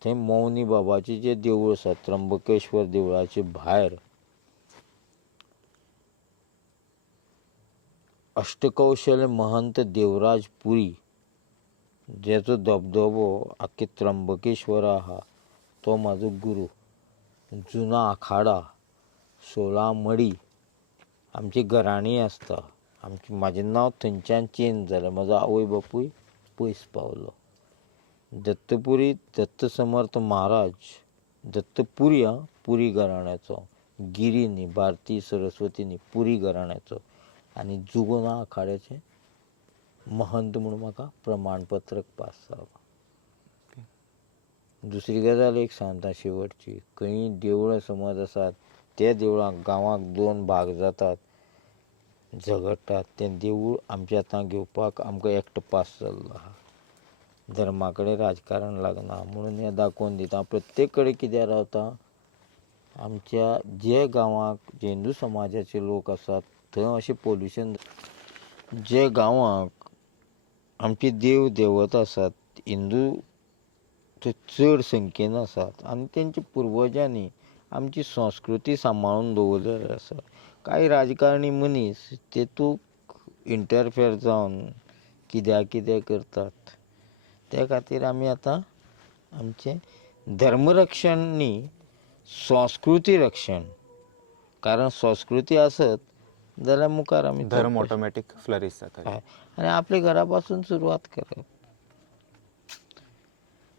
थंय मौनी बाबाचें जें देवूळ आसा त्र्यंबकेश्वर देवळाचे भायर अष्टकौशल्य महंत देवराज पुरी जेचो धबधबो आख्खे त्र्यंबकेश्वरा आहा तो म्हाजो गुरू. जुना आखाडा 16 मडी आमची घराणी आसता. म्हाजें नांव थंयच्यान चेंज जालें. म्हाजो आवय बापूय पयस पावलो. दत्तपुरी दत्त समर्थ महाराज दत्तपुरी पुरी घराण्याचो. गिरी न्ही, भारती सरस्वती न्ही, पुरी घराण्याचो आनी जुना आखाड्याचे महंत म्हणून म्हाका प्रमाणपत्र पास जालो. दुसरी गजाल एक सांगता शेवटची, खंय देवळां समज आसात त्या देवळांक गांवांक 2 भाग जातात, झगडटात, तें देवूळ आमच्या आतां घेवपाक आमकां एकटो पास जाल्लो आहा. धर्मा कडेन राजकारण लागना म्हणून हें दाखोवन दिता. प्रत्येक कडेन कितें रावता, आमच्या जे गांवांक जे हिंदू समाजाचे लोक आसात थंय अशें पोल्युशन, जे गांवांक आमचे देव देवत आसात हिंदू ते चड संख्येन आसात आनी तेंच्या पुर्वजांनी आमची संस्कृती सांबाळून दवरलेली आसा. कांय राजकारणी मनीस तेतूंत इंटरफेर जावन कितें करतात. त्या खातीर आमी आतां आमचें धर्मरक्षण न्ही, संस्कृती रक्षण. कारण संस्कृती आसत जाल्यार मुखार आमी धर्म ऑटोमॅटीक फ्लरिश जाता. हय. आनी आपल्या घरा पासून सुरवात करप.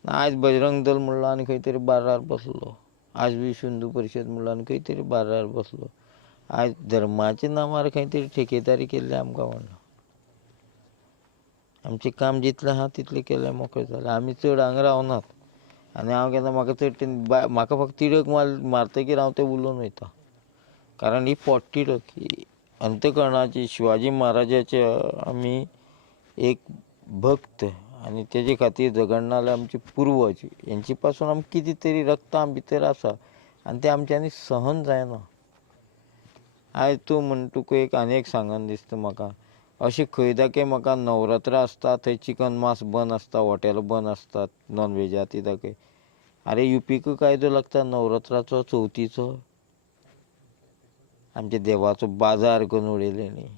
आयज बजरंग दल म्हणलो आनी खंय तरी बार्रार बसलो, आज विश्व हिंदू परिशद म्हणलो आनी खंय तरी बार्रार बसलो. आयज धर्माच्या नांवार खंय तरी ठेकेदारी केल्ली आमकां आवडना. आमचें काम जितलें आहा तितलें केलें मोकळें जालें. आमी चड हांगा रावनात आनी हांव केन्ना म्हाका चड म्हाका फक्त तिडक मारतकीर हांव तें उलोवन वयता. कारण ही पोटतिडक ही अंतकरणाची शिवाजी महाराजाचे आमी एक भक्त आनी तेजे खातीर झगडना जाल्यार आमचे पुर्वज हेंचे पासून आमकां कितें तरी रक्तां भितर आसा आनी तें आमच्यांनी सहन जायना. आयज तूं म्हण तुका एक आनी एक सांगन दिसता म्हाका, अशें खंय दाखय म्हाका नवरात्रा आसता थंय चिकन मांस बंद आसता, हॉटेलां बंद आसतात नॉनवेजा ती दाखय. आरे युपीक कायदो लागता नवरात्राचो चवथीचो. आमच्या देवाचो बाजार करून उडयले न्ही.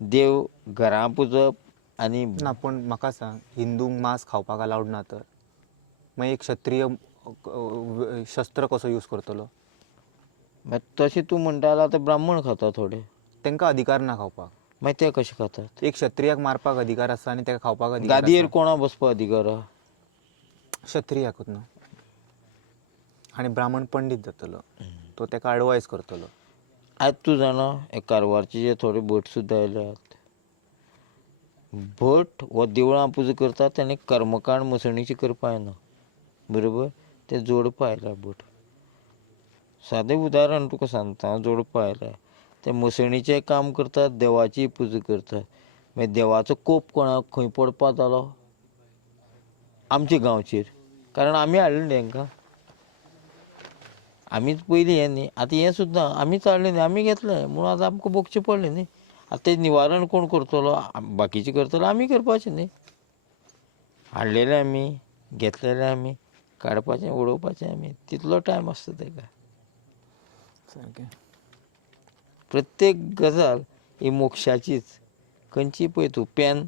देव घरां पुजप आनी ना पूण म्हाका सांग, हिंदूंक मांस खावपाक अलावड ना तर मागीर एक क्षत्रीय शस्त्र कसो यूज करतलो? तशें तूं म्हणटा जाल्यार आतां ब्राह्मण खाता थोडे, तांकां अधिकार ना खावपाक. मागीर ते कशें खातात? एक क्षत्रियाक मारपाक अधिकार आसा आनी ताका खावपाक अधिकार गादयेर आसा. कोणा बसपाक अधिकार आहा? क्षत्रियाकूच न्हू. आनी ब्राह्मण पंडीत जातलो, तो ताका एडवायस करतलो. आयज तूं जाणा हे कारवारचे जे थोडे भट सुद्दां आयल्यात. भट हो देवळां पुजा करता तेणे कर्मकांड मसणीची करपा येना, बरोबर? ते जोडपा आयल्या भट. सादें उदाहरण तुका सांगता, जोडपा आयल्या ते मसणीचें काम करतात, देवाची पुजा करतात. मागीर देवाचो कोप कोणाक खंय पडपा जालो? आमच्या गांवचेर. कारण आमी हाडलें न्ही हांकां. आमीच पयलीं हें न्ही. आतां हें सुद्दां आमीच हाडलें न्ही, आमी घेतलें म्हणून आतां आमकां भोगचें पडलें न्ही. आतां तें निवारण कोण करतलो? बाकीचे करतलो, आमी करपाचें न्ही. हाडलेलें आमी, घेतलेलें आमी, काडपाचें उडोवपाचें आमी. तितलो टायम आसता ताका. सारकें. प्रत्येक गजाल ही मोक्षाचीच. खंयची पळय तूं पेन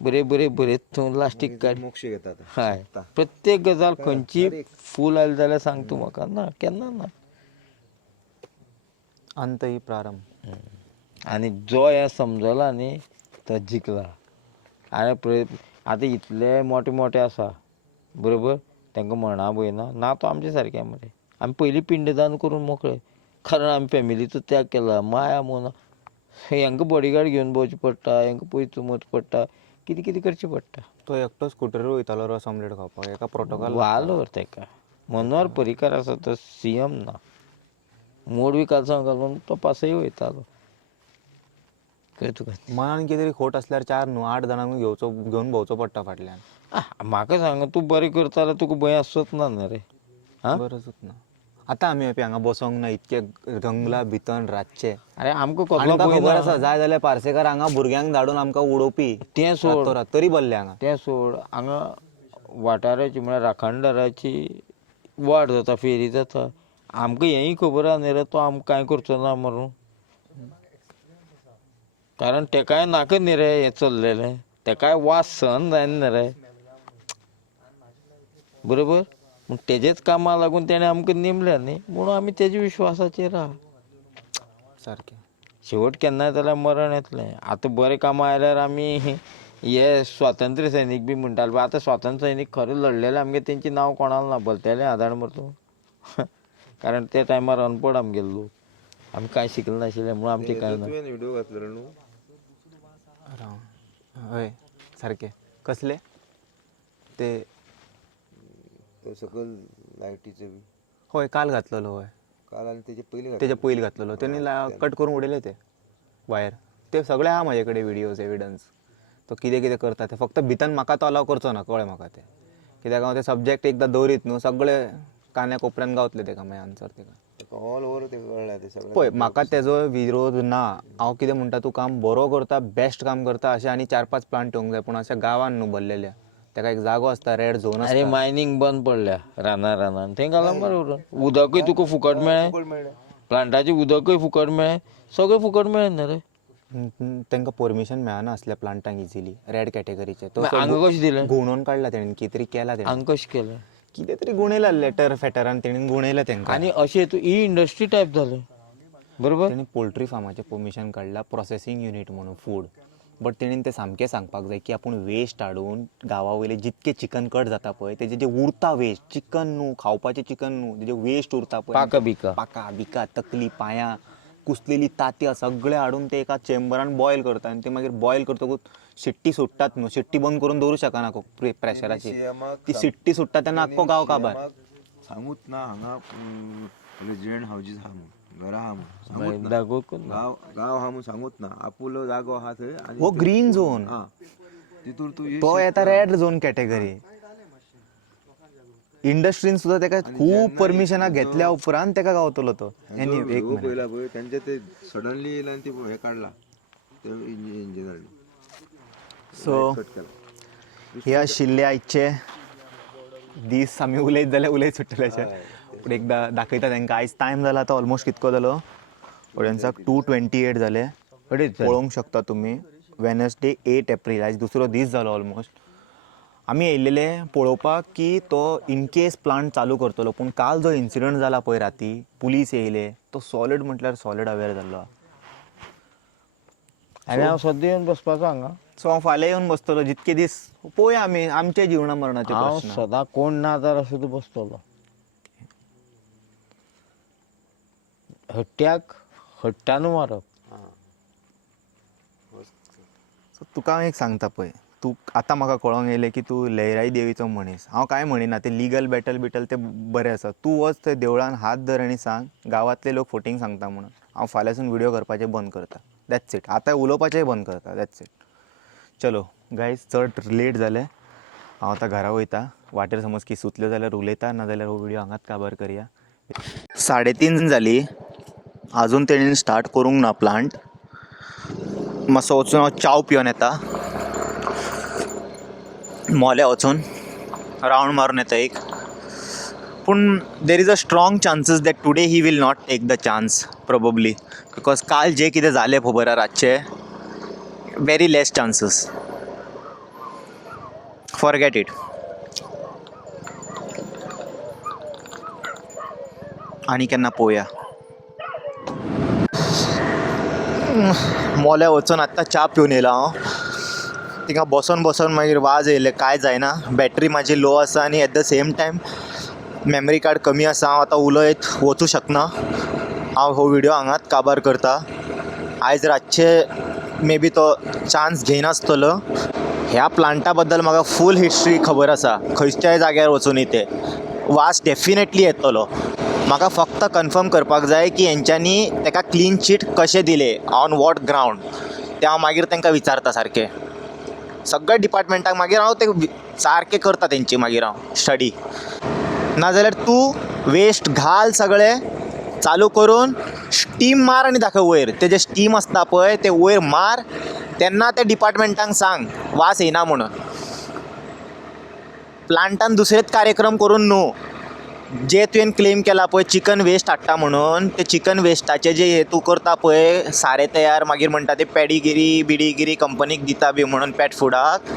बरें बरयत तूं लास्टीक काड. मोक्ष घेतात. हय. प्रत्येक गजाल खंयची फूल आयली जाल्यार सांग तूं म्हाका. ना, केन्ना ना. अंत ही प्रारंभ. आनी जो हें समजला न्ही तो जिखला. आतां इतले मोटे मोटे आसा, बरोबर? तांकां म्हणा भंय ना तो आमचे सारके मरे. आमी पयलीं पिंडदान करून मोकळे. कारण आमी फॅमिलीचो त्याग केला, माया मोना. हांकां बॉडीगार्ड घेवन भोंवचें पडटा, हांकां पयस चुमोवचें पडटा, कितें कितें करचें पडटा. तो एकटो स्कुटरीर वयतालो रस ऑमलेट खावपाक, एका प्रोटोकॉल वालोर ताका. मनोहर पर्रीकार आसा तो CM ना. मोडवी कालसांव घालून तो पासय वयतालो. कळ्ळें तुका? मनान कितें तरी खोट आसल्यार 4 न्हू 8 जाणांक घेवन भोंवचो पडटा फाटल्यान. म्हाका सांग, तूं बरें करता जाल्यार तुका भंय आसचोच ना न्ही रे. बरोच ना. आतां आमी हांगा बसोंक ना इतके जंगला भितर रातचे. अरे आमकां कसलो आमकां भंय खबर आसा ना. जाय जाल्यार पार्सेकार हांगा भुरग्यांक धाडून आमकां उडोवपी तें सोड, रातोरात, तरी बसले हांगा. तें सोड. हांगा वाठाराची म्हळ्यार राखणदाराची वाड जाता, फेरी जाता. आमकां हेंय खबर आहा न्ही रे, तो आमकां कांय करचो ना म्हणून. कारण तेकाय नाका न्ही रे हें चल्लेलें. तेकाय वास सहन जायना न्ही रे, बरोबर? पूण तेजेच कामाक लागून तेणें आमकां नेमल्या न्ही म्हणून आमी तेज्या विश्वासाचेर आहा. सारकें. शेवट केन्नाय जाल्यार मरण येतलें. आतां बरें कामां आयल्यार आमी हे स्वातंत्र्य सैनीक बी म्हणटाले पळय, आतां स्वातंत्र्य सैनीक खरें लडलेले आमगे तेंचीं नांव कोणालें ना, भलतेले आदाड मरे तूं. कारण ते टायमार अनपड आमगेले लोक. आमी कांय शिकले नाशिल्ले म्हणून आमचें कांय ना. व्हिडिओ घातलेलो न्हू. हय सारकें. कसले ते तो सकल लायटीचं बी होय काल घातलेलो होय काल आणि त्याच्या त्याच्या पयलीं घातलेलो त्यांनी कट करून उडयले ते वायर ते सगळे आहा माझ्या कडेन व्हिडियोज एविडन्स तो कितें कितें करता ते फक्त भितन म्हाका तो अलाव करचो ना कळ्ळें म्हाका ते कित्याक हांव ते सब्जेक्ट एकदां दवरीत न्हू सगळे कान्या कोपऱ्यान गावतले तेका मागीर आन्सर तेका ऑल ओव्हर ते कळ्ळें ते सगळें पळय म्हाका तेजो विरोध ना हांव कितें म्हणटा तूं काम बरो करता बेस्ट काम करता अशें आनी 4-5 प्लांट ठेवंक जाय पूण अशा गांवान न्हू भरलेल्या ताका एक जागो आसता रेड झोन अरे आसता मायनिंग बंद पडल्या रानान थंय घाला मरे उडोवन उदकूय तुका फुकट मेळ्ळें प्लांटाची उदकूय फुकट मेळ्ळें सगळें फुकट मेळ्ळें न्ही रे तांकां परमिशन मेळना असल्या प्लांटांक इजिली रेड कॅटेगरीचे तो हांगा कशें दिलें गुणोवन काडला तेणेन कितें तरी केला तेणेन हांगा कशें केलें कितें तरी गुणयला लेटर फेटरान तेणेन गुणयला तेंकां आनी अशें तूं ही इंडस्ट्री टायप जालें बरोबर तेणी पोल्ट्री फार्माचें परमिशन काडला प्रोसेसींग युनीट म्हणून फूड बट तेणेन ते सामकें सांगपाक जाय की आपूण वेस्ट हाडून गांवा वयले जितके चिकन कट जाता पळय तेजे जे उरता वेस्ट चिकन न्हू खावपाचें चिकन न्हू तेजे वेस्ट उरता पळय पाका बिका तकली पांयां कुसलेली तांतयां सगळें हाडून ते एका चेंबरान बॉयल करता आनी ते मागीर बॉयल करतकूच शिट्टी सुट्टात न्हू शिट्टी बंद करून दवरूं शकना प्रेशराची ती शिट्टी सुट्टा तेन्ना आख्खो गांव काबार सांगूत ना हांगा रेजिडेंट हाऊजीस आहा म्हणून घरां आहा म्हणून गांव गांव आहा म्हणून सांगूत ना आपुलो जागो आहा थंय आनी हो ग्रीन झोन तितूर तूं तो येता रेड झोन कॅटेगरी इंडस्ट्रीन सुद्धा तेका खूप परमिशनां घेतल्या उपरांत तेका गावतलो तो एक मिनिट पयला पळय तेंचे ते सडनली येयला आनी ते हे काडला ते इंजिनियरांनी सो हे आशिल्ले आयचे दीस आमी उलयत जाल्यार उलयत सुट्टले अशें पूण एकदां दाखयता तांकां आयज टायम जाला तो ऑलमोस्ट कितको जालो ऑडियन्साक 2:28 जाले पळोवंक शकता तुमी वेनसडे 8 एप्रील आयज दुसरो दीस जालो ऑलमोस्ट आमी येयल्लेले पळोवपाक की तो इन केस प्लांट चालू करतलो पूण काल जो इन्सिडंट जाला पळय राती पुलीस येयले तो सॉलिड म्हटल्यार सॉलिड अवेअर जाल्लो आनी हांव सद्दां येवन बसपाचो हांगा सो हांव फाल्यां येवन बसतलो जितके दीस पळोवया आमी आमचे जिवना मरणाचे हांव प्रश्न सदां कोण ना जाल्यार सुद्दां बसतलो हट्ट्याक हट्टानू मारप सो तुका हांव एक सांगता पळय तूं आतां म्हाका कळोंक येयलें की तूं लयराई देवीचो मनीस हांव कांय म्हणिना ते लिगल बॅटल ते बरें आसा तूं वच थंय देवळान हात धर आनी सांग गांवांतले लोक फोटींग सांगता म्हणून हांव फाल्यांसून व्हिडियो करपाचें बंद करता दॅट्स इट आतां उलोवपाचेंय बंद करता दॅट्स इट चलो गायज चड लेट जालें हांव आतां घरा वयता वाटेर समज की सुतल्यो जाल्यार उलयता नाजाल्यार हो व्हिडियो हांगाच काबार करया 3:30 जाली अजून तेणेन स्टार्ट करूंक ना प्लांट मातसो वचून हांव चाव पिवन येता मोल्या वचून रावंड मारून येता एक पूण there is a strong chances that today he will not take the chance probably because काल जे कितें जालें खबर आहा रातचे very less chances forget it आनी केन्ना पळोवया मोल्या वचून आत्तां च्या पिवन येयला हांव थिंगा बसून मागीर वाज येयले कांय जायना बॅटरी म्हाजी लो आसा आनी at the same time memory card कमी आसा हांव आतां उलयत वचूं शकना हांव हो व्हिडियो हांगाच काबार करता आयज रातचे मे बी तो चान्स घेयनासतलो ह्या प्लांटा बद्दल म्हाका फूल हिस्ट्री खबर आसा खंयच्याय जाग्यार वचून ते वास डेफिनेटली येतलो म्हाका फक्त कन्फर्म करपाक जाय की हेंच्यांनी ताका क्लीन चीट कशें दिले ऑन वॉट ग्रावंड ते हांव मागीर तांकां विचारता सारकें सगळ्या डिपार्टमेंटाक मागीर हांव ते सारकें करता तेंची मागीर हांव स्टडी नाजाल्यार तूं वेस्ट घाल सगळें चालू करून स्टीम मार आनी दाखय वयर ते जे स्टीम आसता पळय ते वयर मार तेन्ना त्या डिपार्टमेंटांक सांग वास येना म्हणून प्लांटान दुसरेच कार्यक्रम करून न्हू जे तुवें क्लेम केला पळय चिकन वेस्ट हाडटा म्हणून ते चिकन वेस्टाचे जे हे तूं करता पळय सारें तयार मागीर म्हणटा ते पॅडिगिरी बिडिगिरी कंपनीक दिता बी म्हणून पॅट फुडाक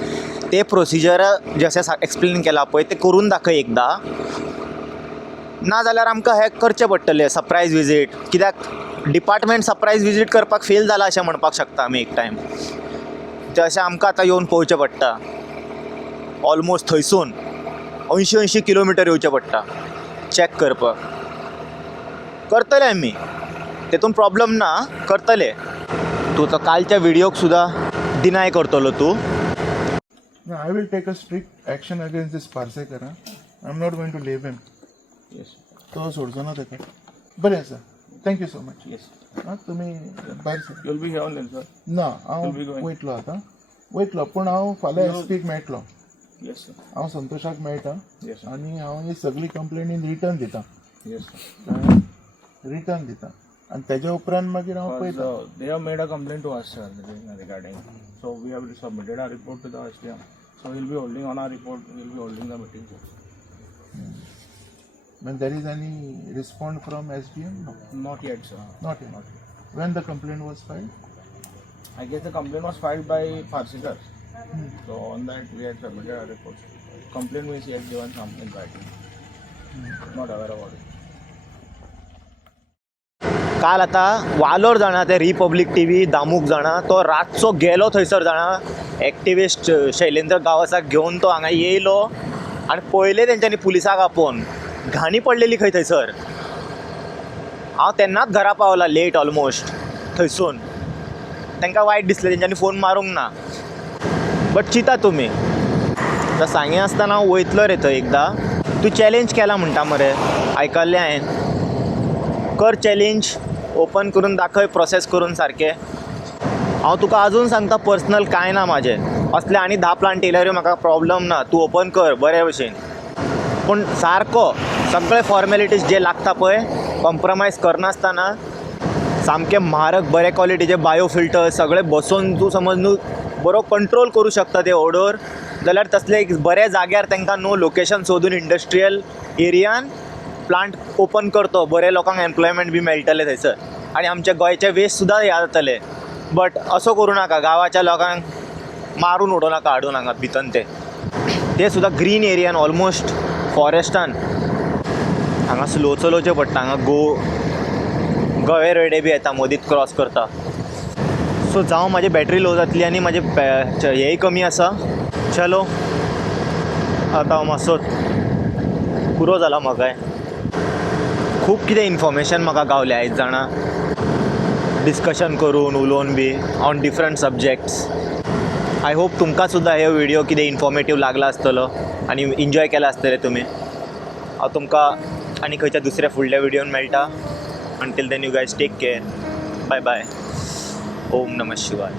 ते प्रोसिजर जशें एक्सप्लेन केला पळय ते करून दाखय एकदां नाजाल्यार आमकां हें करचें पडटलें सरप्रायज विजीट कित्याक डिपार्टमेंट सरप्रायज विजीट करपाक फेल जाला अशें म्हणपाक शकता आमी एक टायम ते अशें आमकां आतां येवन पळोवचें पडटा ऑलमोस्ट थंयसून 80 किलोमिटर येवचें पडटा चॅक करपाक करतले आमी तेतून प्रॉब्लम ना करतले तूं तो कालच्या व्हिडियोक सुद्दां डिनाय करतलो तू I will take a strict action against this Parsekar. I am not going to leave him. Yes तो सोडचो ना ताका. बरें आसा. Thank you so much. येस आं तुमी भायर sir. You'll be here only sir. ना हांव You'll be going. वयतलो आतां. वयतलो पूण हांव फाल्यां You- एसपीक मेळटलो. Yes sir. हांव संतोशाक मेळटा येस आनी हांव ही सगळी कंप्लेन इन रिटर्न दिता. Yes sir. रिटर्न दिता आनी तेज्या उपरांत मागीर हांव पळयता. They have made a complaint to us, sir, regarding. So we have submitted our report to the SDM. So he'll be holding on our report. He'll be holding the meeting. Sir. When there is any response from SDM? No, Not yet, sir. not yet. When the complaint was filed? I guess the complaint was filed by Farsikar. So on that we had submitted our report. Complaint means he has given some in writing. Not aware about it. काल आतां वालोर जाणा ते republic TV दामूक जाणा तो रातचो गेलो थंयसर जाणा एक्टिविस्ट शैलेंद्र गावसाक घेवन तो हांगा येयलो आनी पळयलें तेंच्यांनी पुलिसाक आपोवन घाणी पडलेली खंय थंयसर. हांव तेन्नाच घरा पावला लेट ऑलमोस्ट थंयसून. तांकां वायट दिसलें तेंच्यांनी फोन मारूंक ना. बट चिंता तुमी आतां सांगे आसतना हांव वयतलो रे थंय एकदां. तूं चॅलेंज केला म्हणटा मरे आयकल्लें हांवें. कर चॅलेंज ओपन करून दाखय प्रोसेस करून सारकें. हांव तुका आजून सांगता पर्सनल कांय ना म्हाजें असले आनी 10 प्लांट येयल्यारूय म्हाका प्रॉब्लम ना. तूं ओपन कर बरे भशेन पूण सारको सगळे फॉर्मेलिटीज जे लागता पळय कॉम्प्रमायज करनासतना सामकें म्हारग बरे क्वॉलिटीचे बायोफिल्टर सगळे बसोवन तूं समज न्हू बरो कंट्रोल करूं शकता ते ओडोर जाल्यार तसले एक बऱ्या जाग्यार तांकां नो लोकेशन सोदून इंडस्ट्रियल एरियान प्लांट ओपन करतो. बरे लोकांक एम्प्लॉयमेंट बी मेळटले थंयसर आनी आमचे गोंयचे वेस्ट सुद्दां हे जातले. बट असो करूं नाका. गांवाच्या लोकांक मारून उडोवं नाका हाडून हांगा भितन ते सुद्दां ग्रीन एरियान ऑलमोस्ट फॉरेस्टान. हांगा स्लो चलोवचें पडटा. हांगा गवे रेडे बी येता मदींच क्रॉस करता. सो जावं म्हाजी बॅटरी लो जातली आनी म्हाजे हेय कमी आसा. चलो आतां हांव मातसो पुरो जाला म्हाकाय. खूब कितें इन्फॉर्मेशन म्हाका गावलें आयज जाणा डिस्कशन करून उलोवन be on different subjects. I hope तुमकां सुद्दां हे व्हिडियो कितें इन्फॉर्मेटीव लागला आसतलो आनी एन्जॉय केला आसतले तुमी. हांव तुमकां आनी खंयच्या दुसऱ्या फुडल्या व्हिडियोन मेळटा. Until then you guys take care. Bye bye. ओम नमः शिवाय.